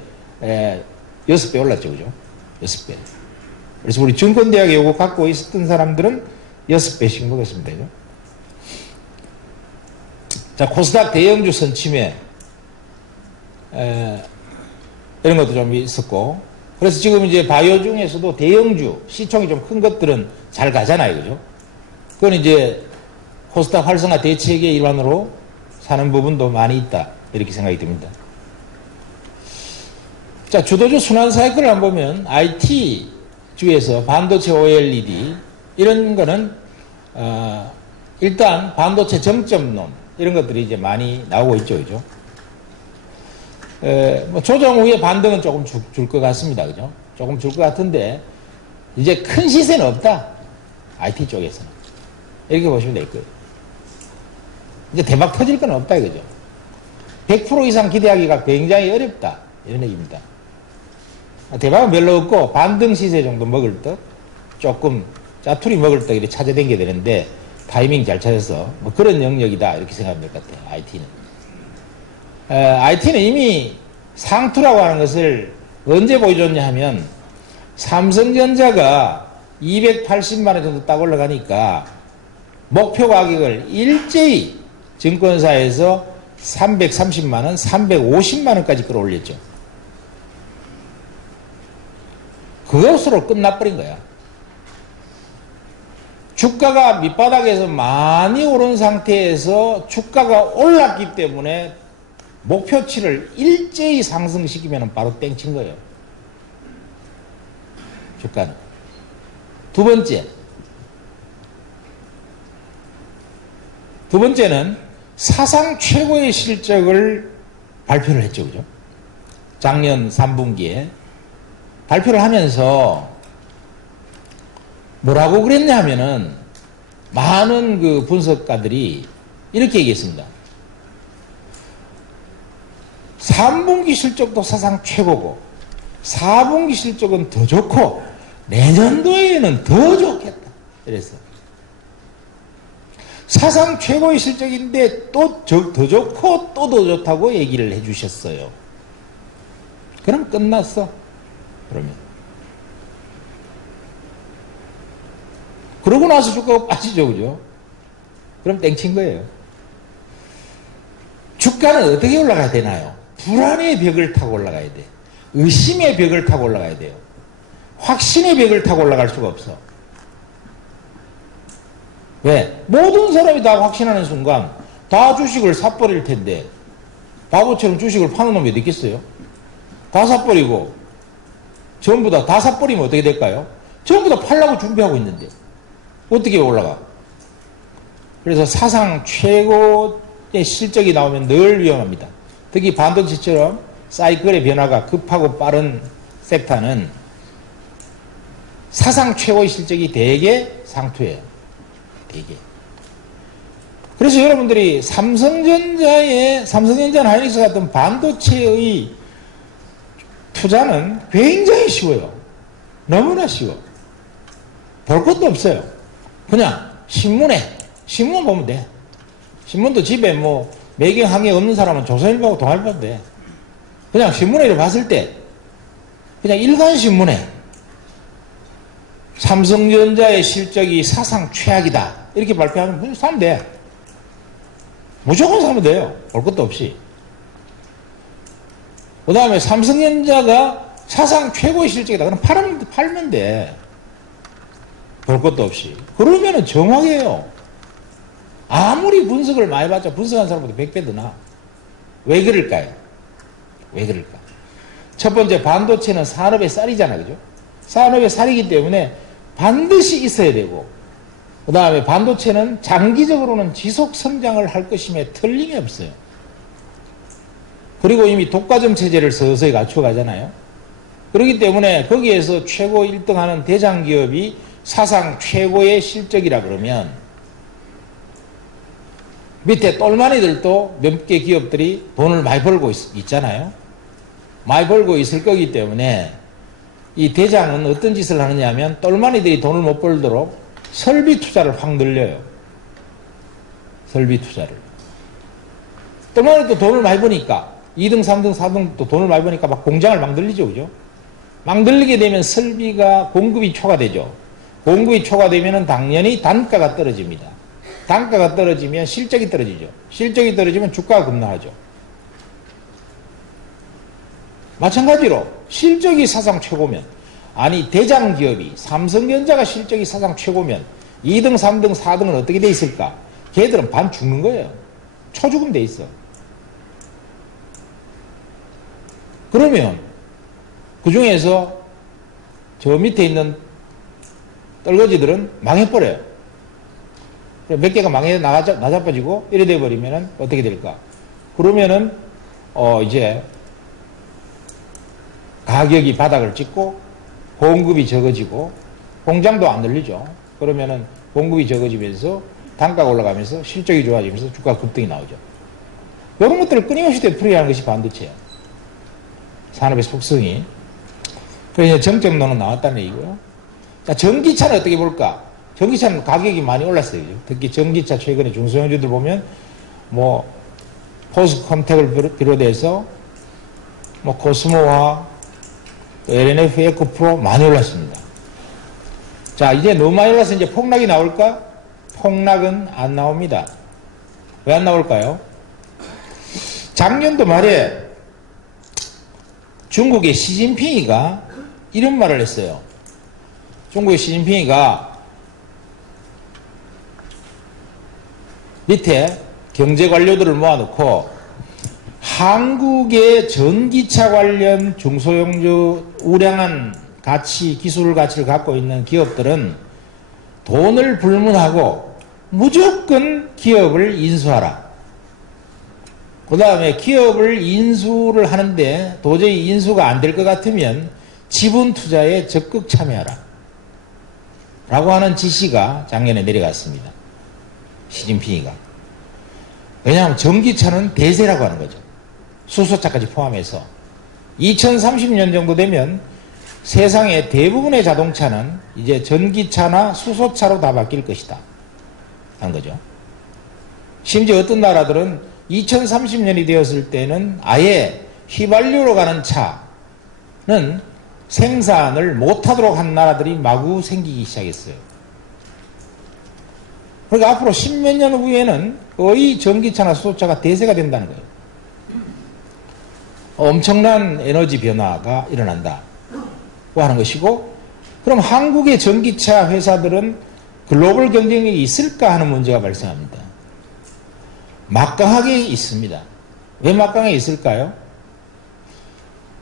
6배 올랐죠. 그죠? 6배. 그래서 우리 증권대학에 요거 갖고 있었던 사람들은 6배씩 먹었습니다. 그죠? 자, 코스닥 대형주 선침해 이런 것도 좀 있었고, 그래서 지금 이제 바이오 중에서도 대형주, 시총이 좀 큰 것들은 잘 가잖아요. 그죠? 그건 이제 코스닥 활성화 대책의 일환으로 사는 부분도 많이 있다. 이렇게 생각이 듭니다. 자, 주도주 순환 사이클을 한번 보면 IT 주에서 반도체 OLED 이런 거는 일단 반도체 정점론 이런 것들이 이제 많이 나오고 있죠. 그죠? 뭐 조정 후에 반등은 조금 줄 것 같습니다. 그죠? 조금 줄 것 같은데 이제 큰 시세는 없다. IT 쪽에서는. 이렇게 보시면 될 거예요. 이제 대박 터질 건 없다 이거죠. 100% 이상 기대하기가 굉장히 어렵다. 이런 얘기입니다. 대박은 별로 없고 반등 시세 정도 먹을 듯 조금 짜투리 먹을 듯 이렇게 찾아다니게 되는데 타이밍 잘 찾아서 뭐 그런 영역이다 이렇게 생각하면 될 것 같아요. IT는. IT는 이미 상투라고 하는 것을 언제 보여줬냐 하면 삼성전자가 280만원 정도 딱 올라가니까 목표 가격을 일제히 증권사에서 330만원, 350만원까지 끌어올렸죠. 그것으로 끝나버린 거야. 주가가 밑바닥에서 많이 오른 상태에서 주가가 올랐기 때문에 목표치를 일제히 상승시키면 바로 땡친 거예요. 주가는. 두 번째는 사상 최고의 실적을 발표를 했죠. 그죠? 작년 3분기에 발표를 하면서 뭐라고 그랬냐 하면은 많은 그 분석가들이 이렇게 얘기했습니다. 3분기 실적도 사상 최고고 4분기 실적은 더 좋고 내년도에는 더 좋겠다. 그래서 사상 최고의 실적인데 또 더 좋고 또 더 좋다고 얘기를 해주셨어요. 그럼 끝났어. 그러면 그러고 나서 주가가 빠지죠. 그죠? 그럼 땡친 거예요. 주가는 어떻게 올라가야 되나요? 불안의 벽을 타고 올라가야 돼. 의심의 벽을 타고 올라가야 돼요. 확신의 벽을 타고 올라갈 수가 없어. 왜? 모든 사람이 다 확신하는 순간 다 주식을 사버릴 텐데 바보처럼 주식을 파는 놈이 어디 있겠어요? 다 사버리고 전부 다 사버리면 어떻게 될까요? 전부 다 팔려고 준비하고 있는데 어떻게 올라가? 그래서 사상 최고의 실적이 나오면 늘 위험합니다. 특히 반도체처럼 사이클의 변화가 급하고 빠른 섹터는 사상 최고의 실적이 대개 상투예요. 대개. 그래서 여러분들이 삼성전자나 하이닉스 같은 반도체의 투자는 굉장히 쉬워요. 너무나 쉬워. 볼 것도 없어요. 그냥 신문 보면 돼. 신문도 집에 뭐 매경항에 없는 사람은 조선일보하고 동아일보도 돼. 그냥 신문에 봤을 때 그냥 일간신문에 삼성전자의 실적이 사상 최악이다 이렇게 발표하면 사면 돼. 무조건 사면 돼요. 볼 것도 없이. 그 다음에 삼성전자가 사상 최고의 실적이다. 그럼 팔면 돼. 볼 것도 없이. 그러면은 정확해요. 아무리 분석을 많이 봤자 분석한 사람보다 100배 더 나아. 왜 그럴까요? 왜 그럴까? 첫 번째, 반도체는 산업의 쌀이잖아. 그죠? 산업의 쌀이기 때문에 반드시 있어야 되고, 그 다음에 반도체는 장기적으로는 지속 성장을 할 것임에 틀림이 없어요. 그리고 이미 독과점 체제를 서서히 갖춰가잖아요. 그렇기 때문에 거기에서 최고 1등하는 대장 기업이 사상 최고의 실적이라 그러면 밑에 똘마니들도 몇 개 기업들이 돈을 많이 벌고 있잖아요. 많이 벌고 있을 거기 때문에 이 대장은 어떤 짓을 하느냐 하면 똘마니들이 돈을 못 벌도록 설비 투자를 확 늘려요. 설비 투자를. 똘마니도 돈을 많이 버니까 2등, 3등, 4등도 돈을 많이 버니까 막 공장을 막 늘리죠. 그죠? 막 늘리게 되면 설비가 공급이 초과되죠. 공급이 초과되면 당연히 단가가 떨어집니다. 단가가 떨어지면 실적이 떨어지죠. 실적이 떨어지면 주가가 급락하죠. 마찬가지로 실적이 사상 최고면, 아니 대장 기업이 삼성전자가 실적이 사상 최고면 2등, 3등, 4등은 어떻게 돼 있을까? 걔들은 반 죽는 거예요. 초죽음 돼 있어. 그러면 그 중에서 저 밑에 있는 떨거지들은 망해버려요. 몇 개가 나자빠지고 이래 돼버리면 어떻게 될까? 그러면은 이제 가격이 바닥을 찍고 공급이 적어지고 공장도 안 늘리죠. 그러면은 공급이 적어지면서 단가가 올라가면서 실적이 좋아지면서 주가 급등이 나오죠. 이런 것들을 끊임없이 되풀이하는 것이 반도체예요. 산업의 속성이. 그래서 정점론은 나왔다는 얘기고요. 자, 전기차는 어떻게 볼까? 전기차는 가격이 많이 올랐어요. 특히 전기차 최근에 중소형주들 보면 뭐 포스컴텍을 비롯해서 뭐 코스모와 LNF 에코프로 많이 올랐습니다. 자, 이제 너무 많이 올라서 이제 폭락이 나올까? 폭락은 안 나옵니다. 왜 안 나올까요? 작년도 말에 중국의 시진핑이가 이런 말을 했어요. 중국의 시진핑이가 밑에 경제 관료들을 모아놓고 한국의 전기차 관련 중소형주 우량한 가치, 기술 가치를 갖고 있는 기업들은 돈을 불문하고 무조건 기업을 인수하라. 그 다음에 기업을 인수를 하는데 도저히 인수가 안 될 것 같으면 지분 투자에 적극 참여하라. 라고 하는 지시가 작년에 내려갔습니다. 시진핑이가. 왜냐하면 전기차는 대세라고 하는 거죠. 수소차까지 포함해서 2030년 정도 되면 세상의 대부분의 자동차는 이제 전기차나 수소차로 다 바뀔 것이다 하는 거죠. 심지어 어떤 나라들은 2030년이 되었을 때는 아예 휘발유로 가는 차는 생산을 못하도록 한 나라들이 마구 생기기 시작했어요. 그러니까 앞으로 10몇 년 후에는 거의 전기차나 수소차가 대세가 된다는 거예요. 엄청난 에너지 변화가 일어난다고 하는 것이고, 그럼 한국의 전기차 회사들은 글로벌 경쟁력이 있을까 하는 문제가 발생합니다. 막강하게 있습니다. 왜 막강하게 있을까요?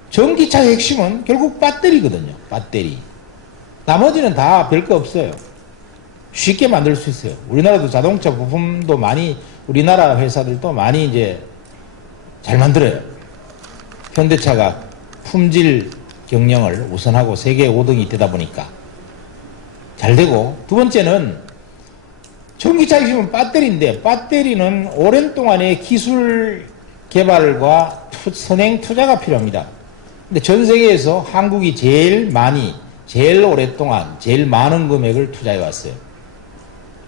전기차의 핵심은 결국 배터리거든요. 배터리. 나머지는 다 별거 없어요. 쉽게 만들 수 있어요. 우리나라도 자동차 부품도 많이, 우리나라 회사들도 많이 이제 잘 만들어요. 현대차가 품질 경영을 우선하고 세계 5등이 되다 보니까 잘 되고, 두 번째는 전기차 핵심은 배터리인데, 배터리는 오랜 동안의 기술 개발과 선행 투자가 필요합니다. 근데 전 세계에서 한국이 제일 많이, 제일 오랫동안, 제일 많은 금액을 투자해 왔어요.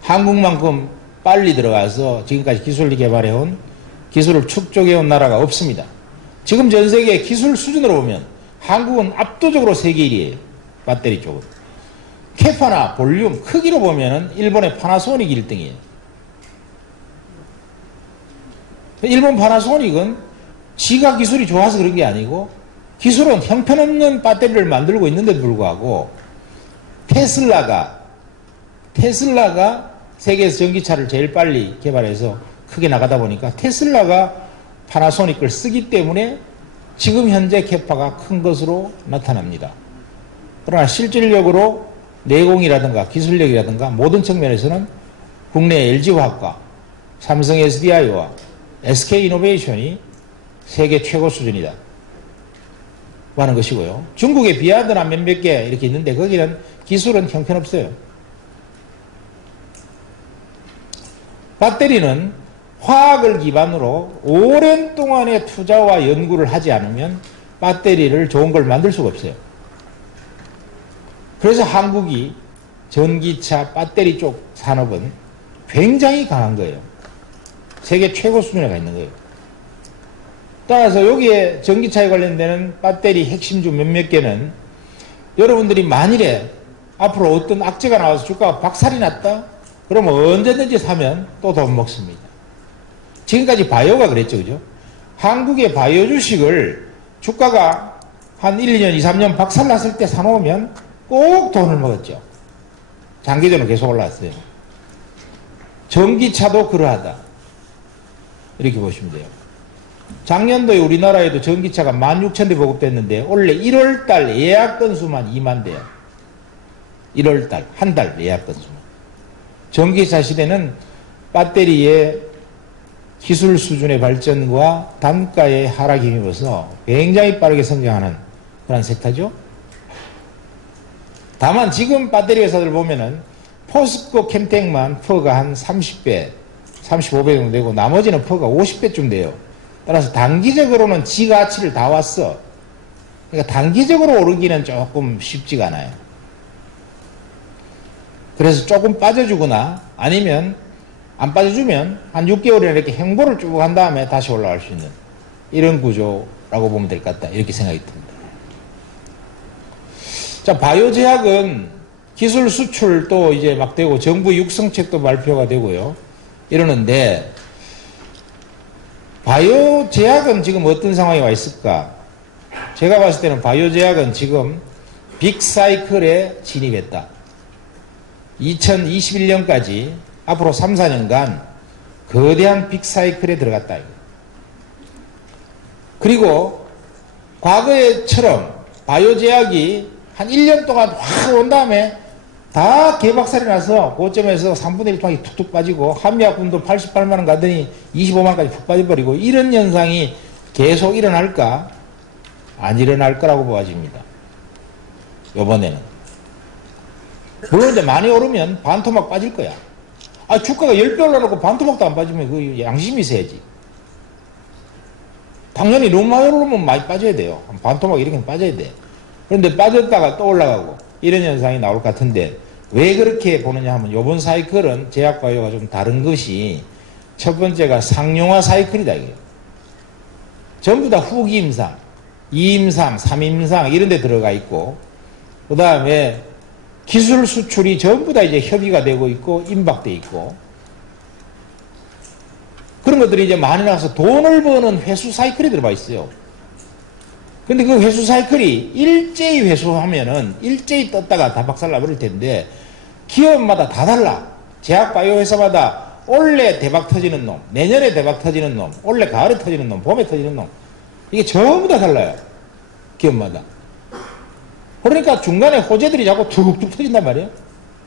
한국만큼 빨리 들어가서 지금까지 기술을 개발해온, 기술을 축적해온 나라가 없습니다. 지금 전 세계 기술 수준으로 보면 한국은 압도적으로 세계 1위에요. 배터리 쪽은. 캐파나 볼륨, 크기로 보면은 일본의 파나소닉 1등이에요. 일본 파나소닉은 지가 기술이 좋아서 그런 게 아니고 기술은 형편없는 배터리를 만들고 있는데도 불구하고 테슬라가 세계에서 전기차를 제일 빨리 개발해서 크게 나가다 보니까 테슬라가 파나소닉 걸 쓰기 때문에 지금 현재 캐파가 큰 것으로 나타납니다. 그러나 실질적으로 내공이라든가 기술력이라든가 모든 측면에서는 국내 LG화학과 삼성 SDI와 SK이노베이션이 세계 최고 수준이다 하는 것이고요. 중국의 비아드나 몇몇 개 이렇게 있는데 거기는 기술은 형편없어요. 배터리는 화학을 기반으로 오랜 동안의 투자와 연구를 하지 않으면 배터리를 좋은 걸 만들 수가 없어요. 그래서 한국이 전기차 배터리 쪽 산업은 굉장히 강한 거예요. 세계 최고 수준에 가 있는 거예요. 따라서 여기에 전기차에 관련되는 배터리 핵심주 몇몇 개는 여러분들이 만일에 앞으로 어떤 악재가 나와서 주가가 박살이 났다? 그러면 언제든지 사면 또 돈 먹습니다. 지금까지 바이오가 그랬죠, 그죠? 한국의 바이오 주식을 주가가 한 1, 2년, 2, 3년 박살 났을 때 사놓으면 꼭 돈을 먹었죠. 장기적으로 계속 올라왔어요. 전기차도 그러하다. 이렇게 보시면 돼요. 작년도에 우리나라에도 전기차가 16,000대 보급됐는데 올해 1월달 예약 건수만 2만 대야. 1월달 한 달 예약 건수만. 전기차 시대는 배터리의 기술 수준의 발전과 단가의 하락에 힘입어서 굉장히 빠르게 성장하는 그런 섹터죠. 다만 지금 배터리 회사들 보면은 포스코 캠텍만 퍼가 한 30배, 35배 정도 되고 나머지는 퍼가 50배쯤 돼요. 따라서 단기적으로는 지 가치를 다 왔어. 그러니까 단기적으로 오르기는 조금 쉽지가 않아요. 그래서 조금 빠져주거나 아니면 안 빠져주면 한 6개월이나 이렇게 행보를 쭉 한 다음에 다시 올라갈 수 있는 이런 구조라고 보면 될 것 같다. 이렇게 생각이 듭니다. 자, 바이오 제약은 기술 수출도 이제 막 되고 정부 육성책도 발표가 되고요. 이러는데 바이오 제약은 지금 어떤 상황에 와 있을까? 제가 봤을 때는 바이오 제약은 지금 빅사이클에 진입했다. 2021년까지 앞으로 3, 4년간 거대한 빅사이클에 들어갔다. 그리고 과거에처럼 바이오 제약이 한 1년 동안 확 온 다음에 다 개박살이 나서 고점에서 3분의 1 통이 툭툭 빠지고 한미약품도 88만원 가더니 25만원까지 푹 빠져버리고 이런 현상이 계속 일어날까? 안 일어날 거라고 보아집니다. 요번에는. 물론 이제 많이 오르면 반토막 빠질 거야. 아, 주가가 10배 올라놓고 반토막도 안 빠지면 그 양심이 있어야지. 당연히 너무 많이 오르면 많이 빠져야 돼요. 반토막 이렇게 빠져야 돼. 그런데 빠졌다가 또 올라가고 이런 현상이 나올 것 같은데 왜 그렇게 보느냐 하면 이번 사이클은 제약바이오가 좀 다른 것이 첫 번째가 상용화 사이클이다. 이게. 전부 다 후기임상, 2임상, 3임상 이런 데 들어가 있고 그 다음에 기술 수출이 전부 다 이제 협의가 되고 있고 임박돼 있고 그런 것들이 이제 많이 나와서 돈을 버는 회수 사이클이 들어가 있어요. 근데 그 회수 사이클이 일제히 회수하면은 일제히 떴다가 다 박살나 버릴 텐데 기업마다 다 달라. 제약바이오 회사마다 올해 대박 터지는 놈, 내년에 대박 터지는 놈, 올해 가을에 터지는 놈, 봄에 터지는 놈. 이게 전부 다 달라요. 기업마다. 그러니까 중간에 호재들이 자꾸 툭툭 터진단 말이에요.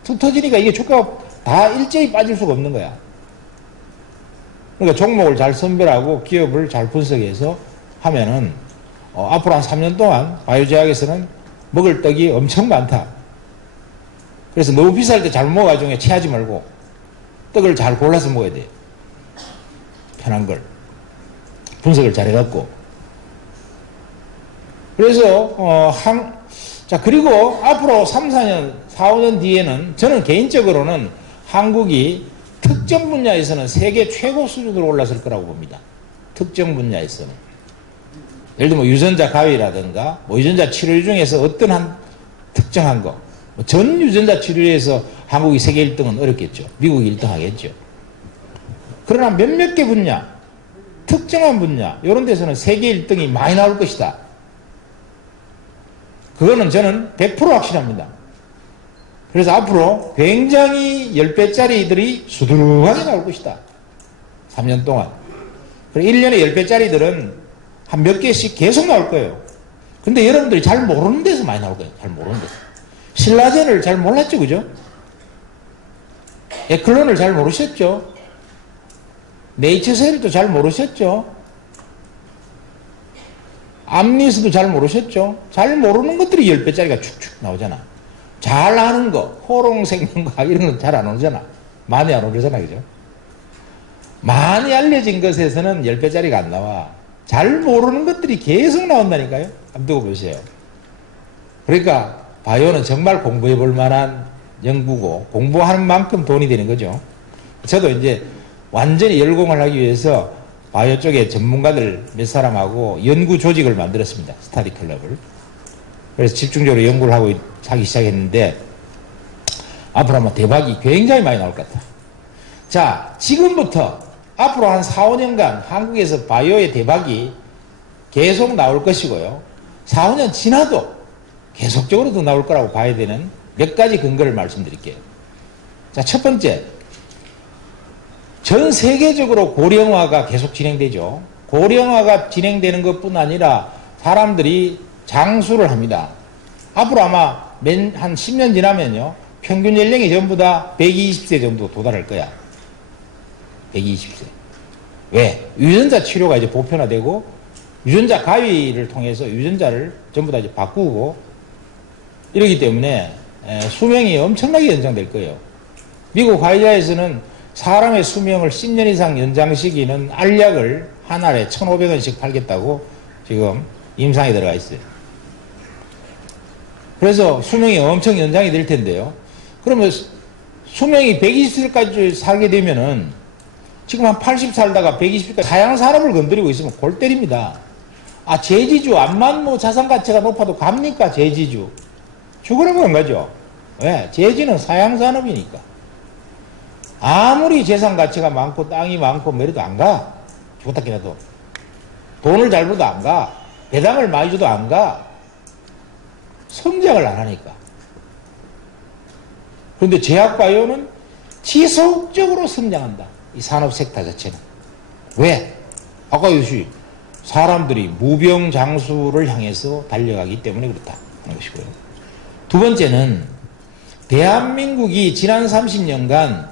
툭 터지니까 이게 주가가 다 일제히 빠질 수가 없는 거야. 그러니까 종목을 잘 선별하고 기업을 잘 분석해서 하면은 앞으로 한 3년 동안 바이오제약에서는 먹을 떡이 엄청 많다. 그래서 너무 비쌀 때 잘못 먹어가지고 체하지 말고 떡을 잘 골라서 먹어야 돼. 편한 걸. 분석을 잘 해갖고. 그래서 자, 그리고 앞으로 3, 4년, 4, 5년 뒤에는 저는 개인적으로는 한국이 특정 분야에서는 세계 최고 수준으로 올랐을 거라고 봅니다. 특정 분야에서는. 예를 들면 유전자 가위라든가 유전자 치료 중에서 어떤 한 특정한 거, 전 유전자 치료에서 한국이 세계 1등은 어렵겠죠. 미국이 1등 하겠죠. 그러나 몇몇 개 분야, 특정한 분야, 이런 데서는 세계 1등이 많이 나올 것이다. 그거는 저는 100% 확실합니다. 그래서 앞으로 굉장히 10배짜리들이 수두룩하게 나올 것이다. 3년 동안. 그리고 1년에 10배짜리들은 한 몇 개씩 계속 나올 거예요. 근데 여러분들이 잘 모르는 데서 많이 나올 거예요. 잘 모르는 데서. 신라젠을 잘 몰랐죠, 그죠? 에클론을 잘 모르셨죠? 네이처셀도 잘 모르셨죠? 암리스도 잘 모르셨죠? 잘 모르는 것들이 10배짜리가 축축 나오잖아. 잘 아는 거, 호롱생명과학 이런 건 잘 안 오잖아. 많이 안 오잖아, 그죠? 많이 알려진 것에서는 10배짜리가 안 나와. 잘 모르는 것들이 계속 나온다니까요. 한번 두고 보세요. 그러니까 바이오는 정말 공부해 볼 만한 연구고 공부하는 만큼 돈이 되는 거죠. 저도 이제 완전히 열공을 하기 위해서 바이오 쪽에 전문가들 몇 사람하고 연구 조직을 만들었습니다. 스타디 클럽을. 그래서 집중적으로 연구를 하기 시작했는데 앞으로 아마 대박이 굉장히 많이 나올 것 같다. 자, 지금부터 앞으로 한 4, 5년간 한국에서 바이오의 대박이 계속 나올 것이고요. 4, 5년 지나도 계속적으로 더 나올 거라고 봐야 되는 몇 가지 근거를 말씀드릴게요. 자, 첫 번째. 전 세계적으로 고령화가 계속 진행되죠. 고령화가 진행되는 것뿐 아니라 사람들이 장수를 합니다. 앞으로 아마 한 10년 지나면요. 평균 연령이 전부 다 120세 정도 도달할 거야. 120세. 왜? 유전자 치료가 이제 보편화되고 유전자 가위를 통해서 유전자를 전부 다 이제 바꾸고 이러기 때문에 수명이 엄청나게 연장될 거예요. 미국 화이자에서는 사람의 수명을 10년 이상 연장시키는 알약을 한 알에 1,500원씩 팔겠다고 지금 임상에 들어가 있어요. 그래서 수명이 엄청 연장이 될 텐데요. 그러면 수명이 120살까지 살게 되면은 지금 한 80 살다가 120살까지 사양산업을 건드리고 있으면 골 때립니다. 아, 제지주, 암만 뭐 자산 가치가 높아도 갑니까, 제지주? 죽으라고 한 거죠. 왜? 제지는 사양산업이니까. 아무리 재산 가치가 많고 땅이 많고 뭐 이래도 안 가. 죽었다 깨나도. 돈을 잘 벌어도 안 가. 배당을 많이 줘도 안 가. 성장을 안 하니까. 그런데 제약바이오는 지속적으로 성장한다. 이 산업 섹터 자체는. 왜? 아까 역시 사람들이 무병장수를 향해서 달려가기 때문에 그렇다 하는 것이고요. 두 번째는 대한민국이 지난 30년간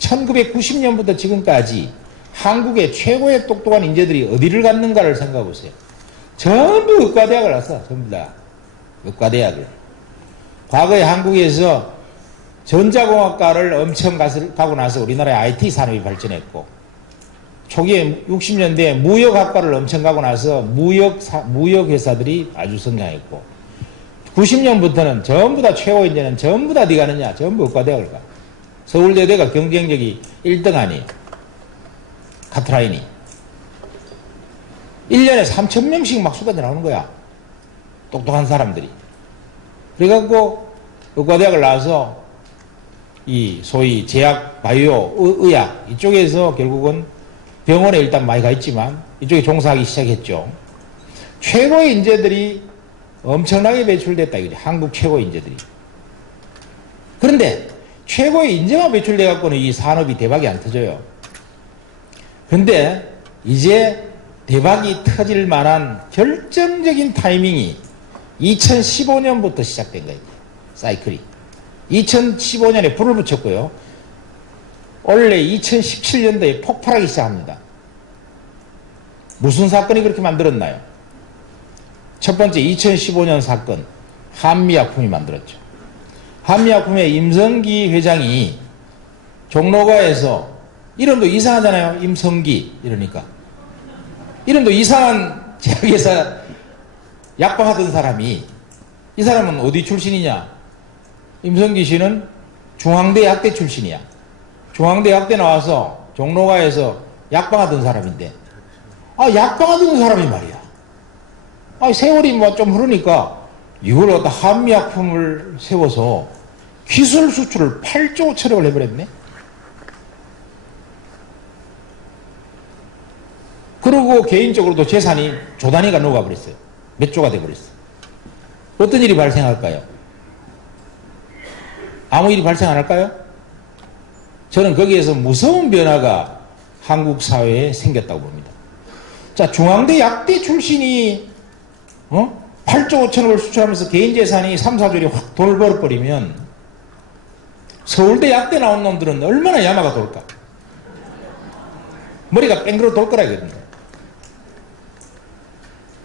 1990년부터 지금까지 한국의 최고의 똑똑한 인재들이 어디를 갔는가를 생각해 보세요. 전부 의과대학을 갔어. 전부 다. 의과대학을. 과거에 한국에서 전자공학과를 엄청 가고 나서 우리나라의 IT 산업이 발전했고, 초기에 60년대에 무역학과를 엄청 가고 나서 무역회사들이 아주 성장했고, 90년부터는 전부 다 최고 인재는 전부 다 어디 가느냐? 전부 의과대학을 가. 서울대대가 경쟁력이 1등 아니, 카트라인이. 1년에 3,000명씩 막 쏟아져 나오는 거야. 똑똑한 사람들이. 그래갖고 의과대학을 나와서 이 소위 제약, 바이오, 의학 이쪽에서 결국은 병원에 일단 많이 가 있지만 이쪽에 종사하기 시작했죠. 최고의 인재들이 엄청나게 배출됐다 이거지. 한국 최고의 인재들이. 그런데 최고의 인재가 배출돼갖고는 이 산업이 대박이 안 터져요. 근데 이제 대박이 터질 만한 결정적인 타이밍이 2015년부터 시작된 거예요. 사이클이. 2015년에 불을 붙였고요. 원래 2017년도에 폭발하기 시작합니다. 무슨 사건이 그렇게 만들었나요? 첫 번째 2015년 사건, 한미약품이 만들었죠. 한미약품의 임성기 회장이 종로가에서, 이름도 이상하잖아요. 임성기 이러니까. 이름도 이상한 제약회사 약방하던 사람이, 이 사람은 어디 출신이냐? 임성기 씨는 중앙대 약대 출신이야. 중앙대 약대 나와서 종로가에서 약방하던 사람인데, 약방하던 사람이 말이야. 세월이 뭐 좀 흐르니까 이걸 갖다 한미약품을 세워서 기술 수출을 8조 체력을 해버렸네. 그리고 개인적으로도 재산이 조 단위가 녹아버렸어요. 몇 조가 돼버렸어요. 어떤 일이 발생할까요? 아무 일이 발생 안 할까요? 저는 거기에서 무서운 변화가 한국 사회에 생겼다고 봅니다. 자, 중앙대 약대 출신이 8조 5천억을 수출하면서 개인 재산이 3, 4조리 확 돈을 벌어버리면 서울대 약대 나온 놈들은 얼마나 야마가 돌까? 머리가 뺑그러 돌 거라 이거든요.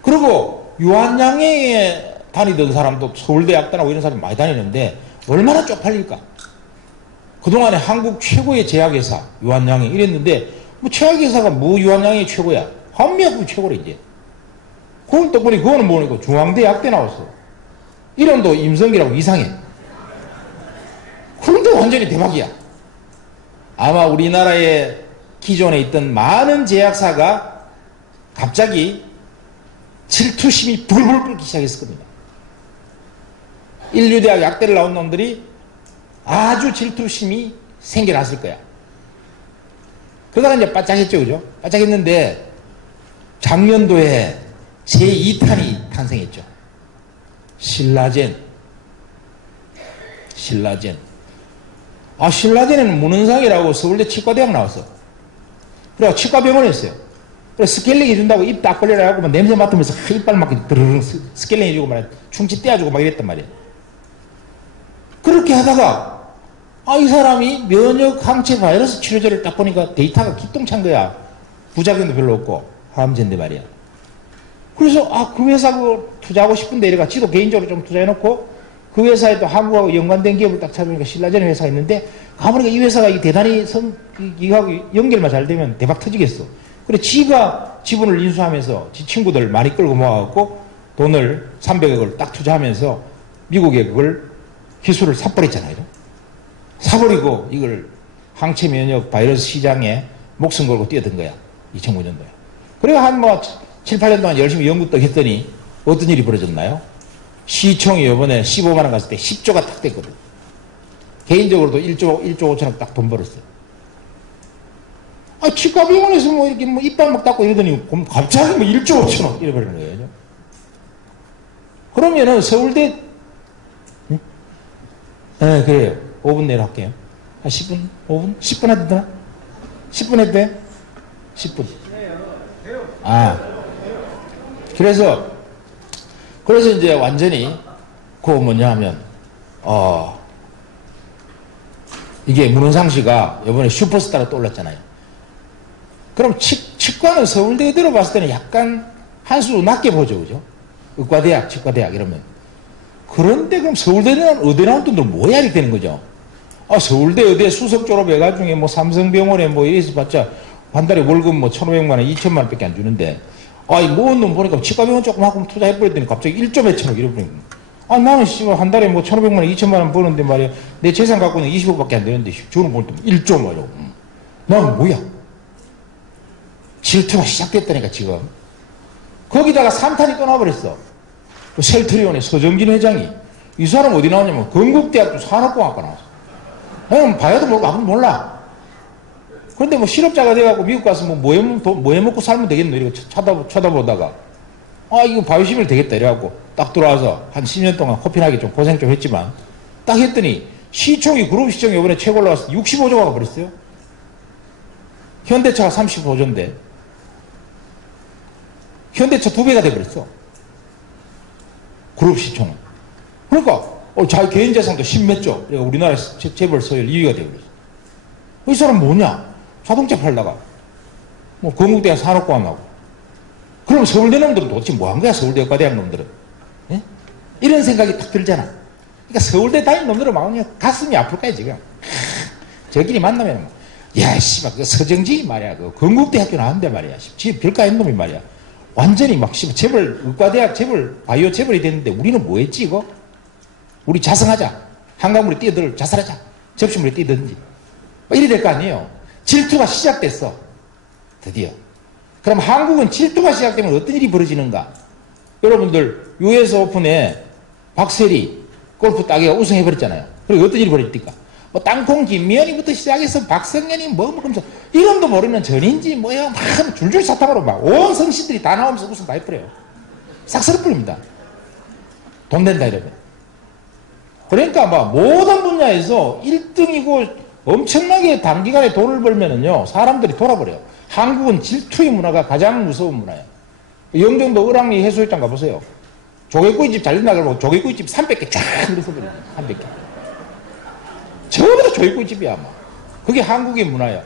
그리고 유한양에 다니던 사람도 서울대 약대 나오고 이런 사람이 많이 다니는데 얼마나 쪽팔릴까? 그동안에 한국 최고의 제약회사 유한양이 이랬는데 뭐 제약회사가 뭐 유한양이 최고야? 한미약품이 최고래 이제. 그걸 또 보니 그거는 뭐니까 중앙대 약대 나왔어. 이름도 임성기라고 이상해. 그런데 완전히 대박이야. 아마 우리나라에 기존에 있던 많은 제약사가 갑자기 질투심이 불불 끓기 시작했을 겁니다. 인류대학 약대를 나온 놈들이 아주 질투심이 생겨났을 거야. 그러다가 이제 바짝했죠, 그죠? 바짝했는데 작년도에 제2탄이 탄생했죠. 신라젠. 신라젠에는 문헌상이라고 서울대 치과대학 나왔어. 그래서 치과병원에 있어요. 그래서 스케일링 해준다고 입 딱 벌려라 하고 냄새 맡으면서 이빨 막 드르릉 스케일링 해주고 말이야. 충치 떼어주고 막 이랬단 말이야. 그렇게 하다가 이 사람이 면역 항체 바이러스 치료제를 딱 보니까 데이터가 기똥찬 거야. 부작용도 별로 없고 항암제인데 말이야. 그래서 그 회사 투자하고 싶은데 이래가 지도 개인적으로 좀 투자해놓고 그 회사에 또 한국하고 연관된 기업을 딱 찾아보니까 신라젠 회사가 있는데 가보니까 이 회사가 대단히 이하고 연결만 잘 되면 대박 터지겠어. 그래 지가 지분을 인수하면서 지 친구들 많이 끌고 모아갖고 돈을 300억을 딱 투자하면서 미국에 그걸 기술을 사버렸잖아요. 사버리고 이걸 항체 면역 바이러스 시장에 목숨 걸고 뛰어든 거야. 2009년도에. 그래가 한 7, 8년 동안 열심히 연구떡 했더니 어떤 일이 벌어졌나요? 시총이 이번에 15만원 갔을 때 10조가 탁 됐거든. 개인적으로도 1조 5천억 딱 돈 벌었어요. 치과병원에서 이렇게 이빨 막 닦고 이러더니 갑자기 1조 5천억 이래버리는 거예요. 그러면은 서울대, 네, 그래요. 5분 내로 할게요. 한 10분? 5분? 10분 해도 되나? 10분 해도 돼? 10분. 그래서 이제 완전히, 뭐냐 하면, 이게 문헌상 씨가 이번에 슈퍼스타로 떠올랐잖아요. 그럼 치과는 서울대에 들어봤을 때는 약간 한 수 낮게 보죠, 그죠? 의과대학, 치과대학 이러면. 그런데 그럼 서울대는 의대 나온 돈들 뭐야? 이렇게 되는 거죠. 서울대 의대 수석 졸업해가지고 삼성병원에 이래서 봤자 한 달에 월급 1,500만 원, 2천만 원 밖에 안 주는데, 모은 놈 보니까 치과병원 조금 하고 투자해버렸더니 갑자기 1조 몇천억 이래버리는 거야. 나는 한 달에 1,500만 원, 2천만 원 버는데 말이야. 내 재산 갖고는 20억밖에 안 되는데, 저는 볼 때 1조 말이야. 나는 뭐야? 질투가 시작됐다니까, 지금. 거기다가 3탄이 또 나와버렸어. 셀트리온의 서정진 회장이. 이 사람 어디 나왔냐면, 건국대학교 산업공학과 나왔어. 그냥 봐야도 모르고 아무도 몰라. 그런데 실업자가 돼갖고 미국 가서 뭐 해 먹고 살면 되겠노? 이러고 쳐다보다가, 이거 바이오시밀 되겠다. 이래갖고 딱 들어와서 한 10년 동안 코피나기 좀 고생 좀 했지만, 딱 했더니 시총이 그룹 시총이 이번에 최고 올라가서 65조가 가버렸어요. 현대차가 35조인데 현대차 2배가 돼버렸어. 그룹 시총. 그러니까 자기 개인 재산도 10몇 조. 우리나라 재벌 서열 2위가 돼버렸어. 이 사람 뭐냐? 자동차 팔다가 뭐 건국대학 산업공학 나오고. 그럼 서울대 놈들은 도대체 뭐 한 거야? 서울대 의과대학 놈들은. 예? 이런 생각이 딱 들잖아. 그러니까 서울대 다닌 놈들은 막 그냥 가슴이 아플 거야 지금. 저끼리 만나면 야 씨발 그 서정지 말이야 그 건국대학교 나왔는데 말이야 지 별가 있는 놈이 말이야 완전히 막 씨발 재벌 의과대학 재벌 바이오 재벌이 됐는데 우리는 뭐 했지 이거? 우리 자성하자. 한강물에 뛰어들 자살하자. 접시물에 뛰어든지 이래 될 거 아니에요. 질투가 시작됐어. 드디어. 그럼 한국은 질투가 시작되면 어떤 일이 벌어지는가? 여러분들 US 오픈에 박세리 골프 따기가 우승해버렸잖아요. 그리고 어떤 일이 벌어집니까? 뭐 땅콩 김미연이부터 시작해서 박성현이 뭐 그러면서 이름도 모르는 전인지 뭐야 막 줄줄 사탕으로 막 온 성씨들이 다 나오면서 우승 다 해버려요. 싹쓸어버립니다. 돈 된다 이러면. 그러니까 막 모든 분야에서 1등이고 엄청나게 단기간에 돈을 벌면은요 사람들이 돌아버려요. 한국은 질투의 문화가 가장 무서운 문화예요. 영종도 을왕리 해수욕장 가보세요. 조개구이집 잘린다 그러고 조개구이집 300개 쫙 늘어서버려요. 300개. 전부 다 조개구이집이야 아마. 그게 한국의 문화예요.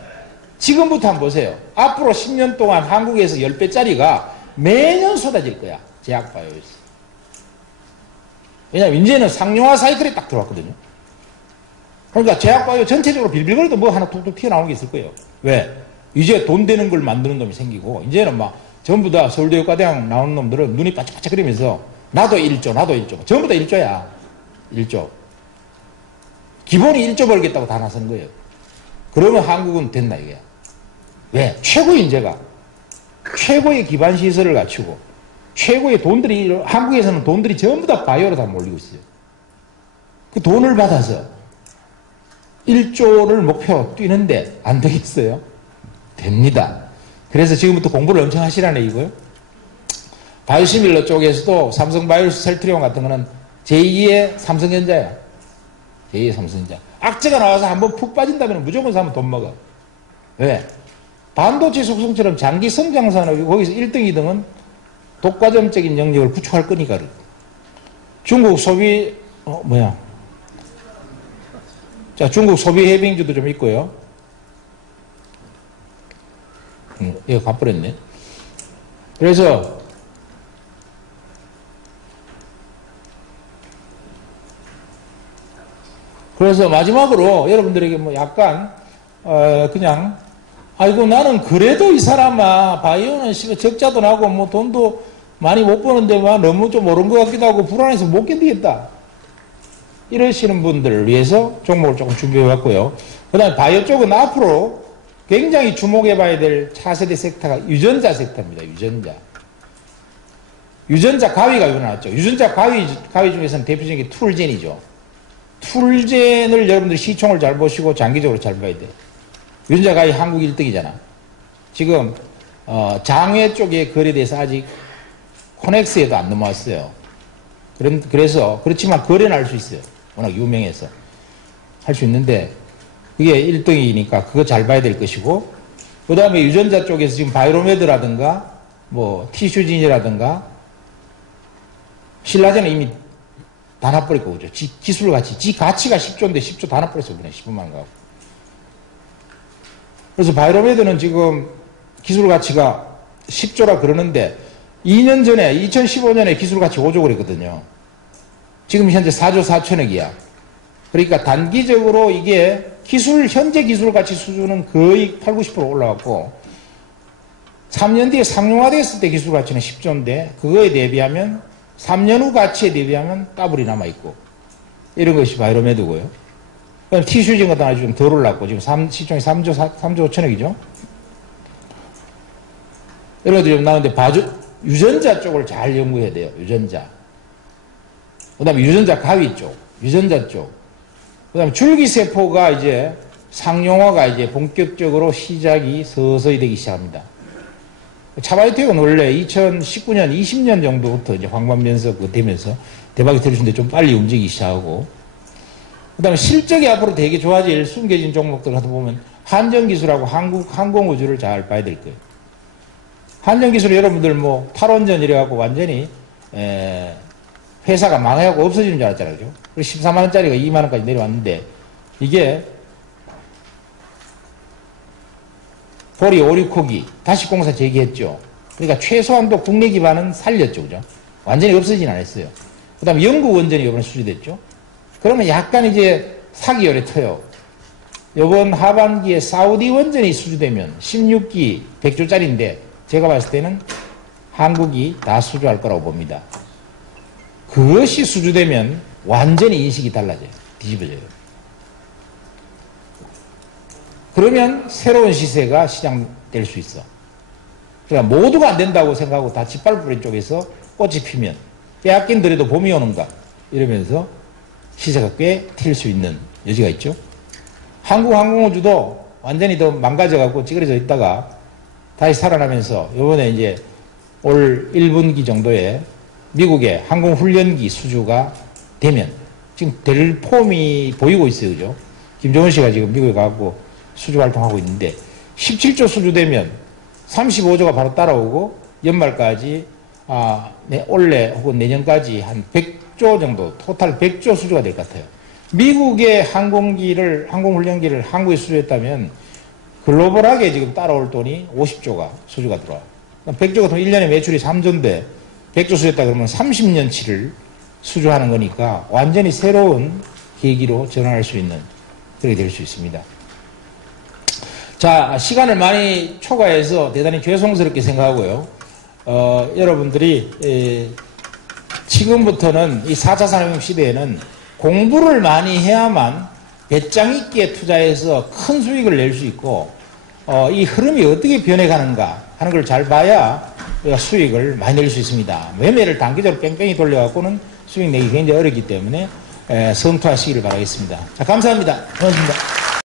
지금부터 한번 보세요. 앞으로 10년 동안 한국에서 10배짜리가 매년 쏟아질 거야. 제약바이오에서. 왜냐면 이제는 상용화 사이클에 딱 들어왔거든요. 그러니까 제약바이오 전체적으로 빌빌거려도 뭐 하나 툭툭 튀어나오는 게 있을 거예요. 왜? 이제 돈 되는 걸 만드는 놈이 생기고 이제는 막 전부 다 서울대 의과대학 나오는 놈들은 눈이 바짝바짝거리면서 나도 1조 나도 1조 전부 다 1조야. 1조. 기본이 1조 벌겠다고 다 나서는 거예요. 그러면 한국은 됐나 이게. 왜? 최고의 인재가 최고의 기반 시설을 갖추고 최고의 돈들이 한국에서는 돈들이 전부 다 바이오로 다 몰리고 있어요. 그 돈을 받아서 1조를 목표 뛰는데 안 되겠어요? 됩니다. 그래서 지금부터 공부를 엄청 하시라는 얘기고요. 바이오시밀러 쪽에서도 삼성바이오로스 셀트리온 같은 거는 제2의 삼성전자야. 제2의 삼성전자. 악재가 나와서 한번 푹 빠진다면 무조건 사면 돈 먹어. 왜? 반도체 속성처럼 장기 성장 산업이 거기서 1등, 2등은 독과점적인 영역을 구축할 거니까. 중국 소비, 자, 중국 소비 해빙주도 좀 있고요. 이거 가버렸네. 그래서, 마지막으로 여러분들에게 뭐 약간, 그냥, 아이고, 나는 그래도 이 사람아, 바이오는 적자도 나고, 뭐 돈도 많이 못 버는데, 막 너무 좀 오른 것 같기도 하고, 불안해서 못 견디겠다. 이러시는 분들을 위해서 종목을 조금 준비해 왔고요. 그 다음에 바이오 쪽은 앞으로 굉장히 주목해 봐야 될 차세대 섹터가 유전자 섹터입니다. 유전자. 유전자 가위가 이거 나왔죠. 유전자 가위 중에서는 대표적인 게 툴젠이죠. 툴젠을 여러분들이 시총을 잘 보시고 장기적으로 잘 봐야 돼요. 유전자 가위 한국 1등이잖아. 지금 장외 쪽에 거래돼서 아직 코넥스에도 안 넘어왔어요. 그래서 그렇지만 거래는 할 수 있어요. 워낙 유명해서 할 수 있는데 그게 1등이니까 그거 잘 봐야 될 것이고, 그 다음에 유전자 쪽에서 지금 바이로메드라든가 뭐 티슈진이라든가 신라젠은 이미 다 놔버리고 그죠. 기술 가치, 지 가치가 10조인데 10조 다 놔버렸어. 그냥 10분만 가고. 그래서 바이로메드는 지금 기술 가치가 10조라 그러는데 2년 전에 2015년에 기술 가치 5조 그랬거든요. 지금 현재 4조 4천억이야. 그러니까 단기적으로 이게 현재 기술 가치 수준은 거의 8, 90% 올라갔고 3년 뒤에 상용화됐을 때 기술 가치는 10조인데 그거에 대비하면 3년 후 가치에 대비하면 더블이 남아있고 이런 것이 바이로메드고요. 그럼 티슈진 같은 아주 좀 덜 올랐고 지금 시총이 3조 5천억이죠. 이런 것들이 좀 나오는데 유전자 쪽을 잘 연구해야 돼요. 유전자. 그 다음에 유전자 가위 쪽, 유전자 쪽. 그 다음에 줄기세포가 이제 상용화가 이제 본격적으로 시작이 서서히 되기 시작합니다. 차바이오텍은 원래 2019년, 20년 정도부터 이제 황반변석 되면서 대박이 터지는데 좀 빨리 움직이기 시작하고, 그 다음에 실적이 앞으로 되게 좋아질 숨겨진 종목들 하다 보면 한전기술하고 한국항공우주를 잘 봐야 될 거예요. 한전기술 여러분들 뭐 탈원전 이래갖고 완전히 회사가 망해갖고 없어지는 줄 알았잖아요. 그죠? 14만원짜리가 2만원까지 내려왔는데 이게 보리 오리코기 다시 공사 재개했죠. 그러니까 최소한도 국내 기반은 살렸죠. 그죠? 완전히 없어지진 않았어요. 그 다음에 영국 원전이 이번에 수주됐죠. 그러면 약간 이제 사기열에 터요. 이번 하반기에 사우디 원전이 수주되면 16기 100조짜리인데 제가 봤을 때는 한국이 다 수주할 거라고 봅니다. 그것이 수주되면 완전히 인식이 달라져요. 뒤집어져요. 그러면 새로운 시세가 시작될 수 있어. 그러니까 모두가 안 된다고 생각하고 다 짓밟으린 쪽에서 꽃이 피면 빼앗긴 들에도 봄이 오는가 이러면서 시세가 꽤 튈 수 있는 여지가 있죠. 한국항공우주도 완전히 더 망가져갖고 찌그러져 있다가 다시 살아나면서 이번에 이제 올 1분기 정도에 미국의 항공훈련기 수주가 되면 지금 될 폼이 보이고 있어요. 그죠? 김정은 씨가 지금 미국에 가고 수주 활동하고 있는데 17조 수주되면 35조가 바로 따라오고 연말까지 올해 혹은 내년까지 한 100조 정도 토탈 100조 수주가 될 것 같아요. 미국의 항공훈련기를 한국에 수주했다면 글로벌하게 지금 따라올 돈이 50조가 수주가 들어와요. 100조 같으면 1년에 매출이 3조인데 100조 수주했다 그러면 30년치를 수주하는 거니까 완전히 새로운 계기로 전환할 수 있는 그렇게 될 수 있습니다. 자, 시간을 많이 초과해서 대단히 죄송스럽게 생각하고요. 여러분들이 지금부터는 이 4차 산업혁명 시대에는 공부를 많이 해야만 배짱 있게 투자해서 큰 수익을 낼 수 있고 이 흐름이 어떻게 변해가는가 하는 걸 잘 봐야 수익을 많이 낼 수 있습니다. 매매를 단기적으로 뺑뺑이 돌려갖고는 수익 내기 굉장히 어렵기 때문에 성투하시기를 바라겠습니다. 자, 감사합니다. 고맙습니다.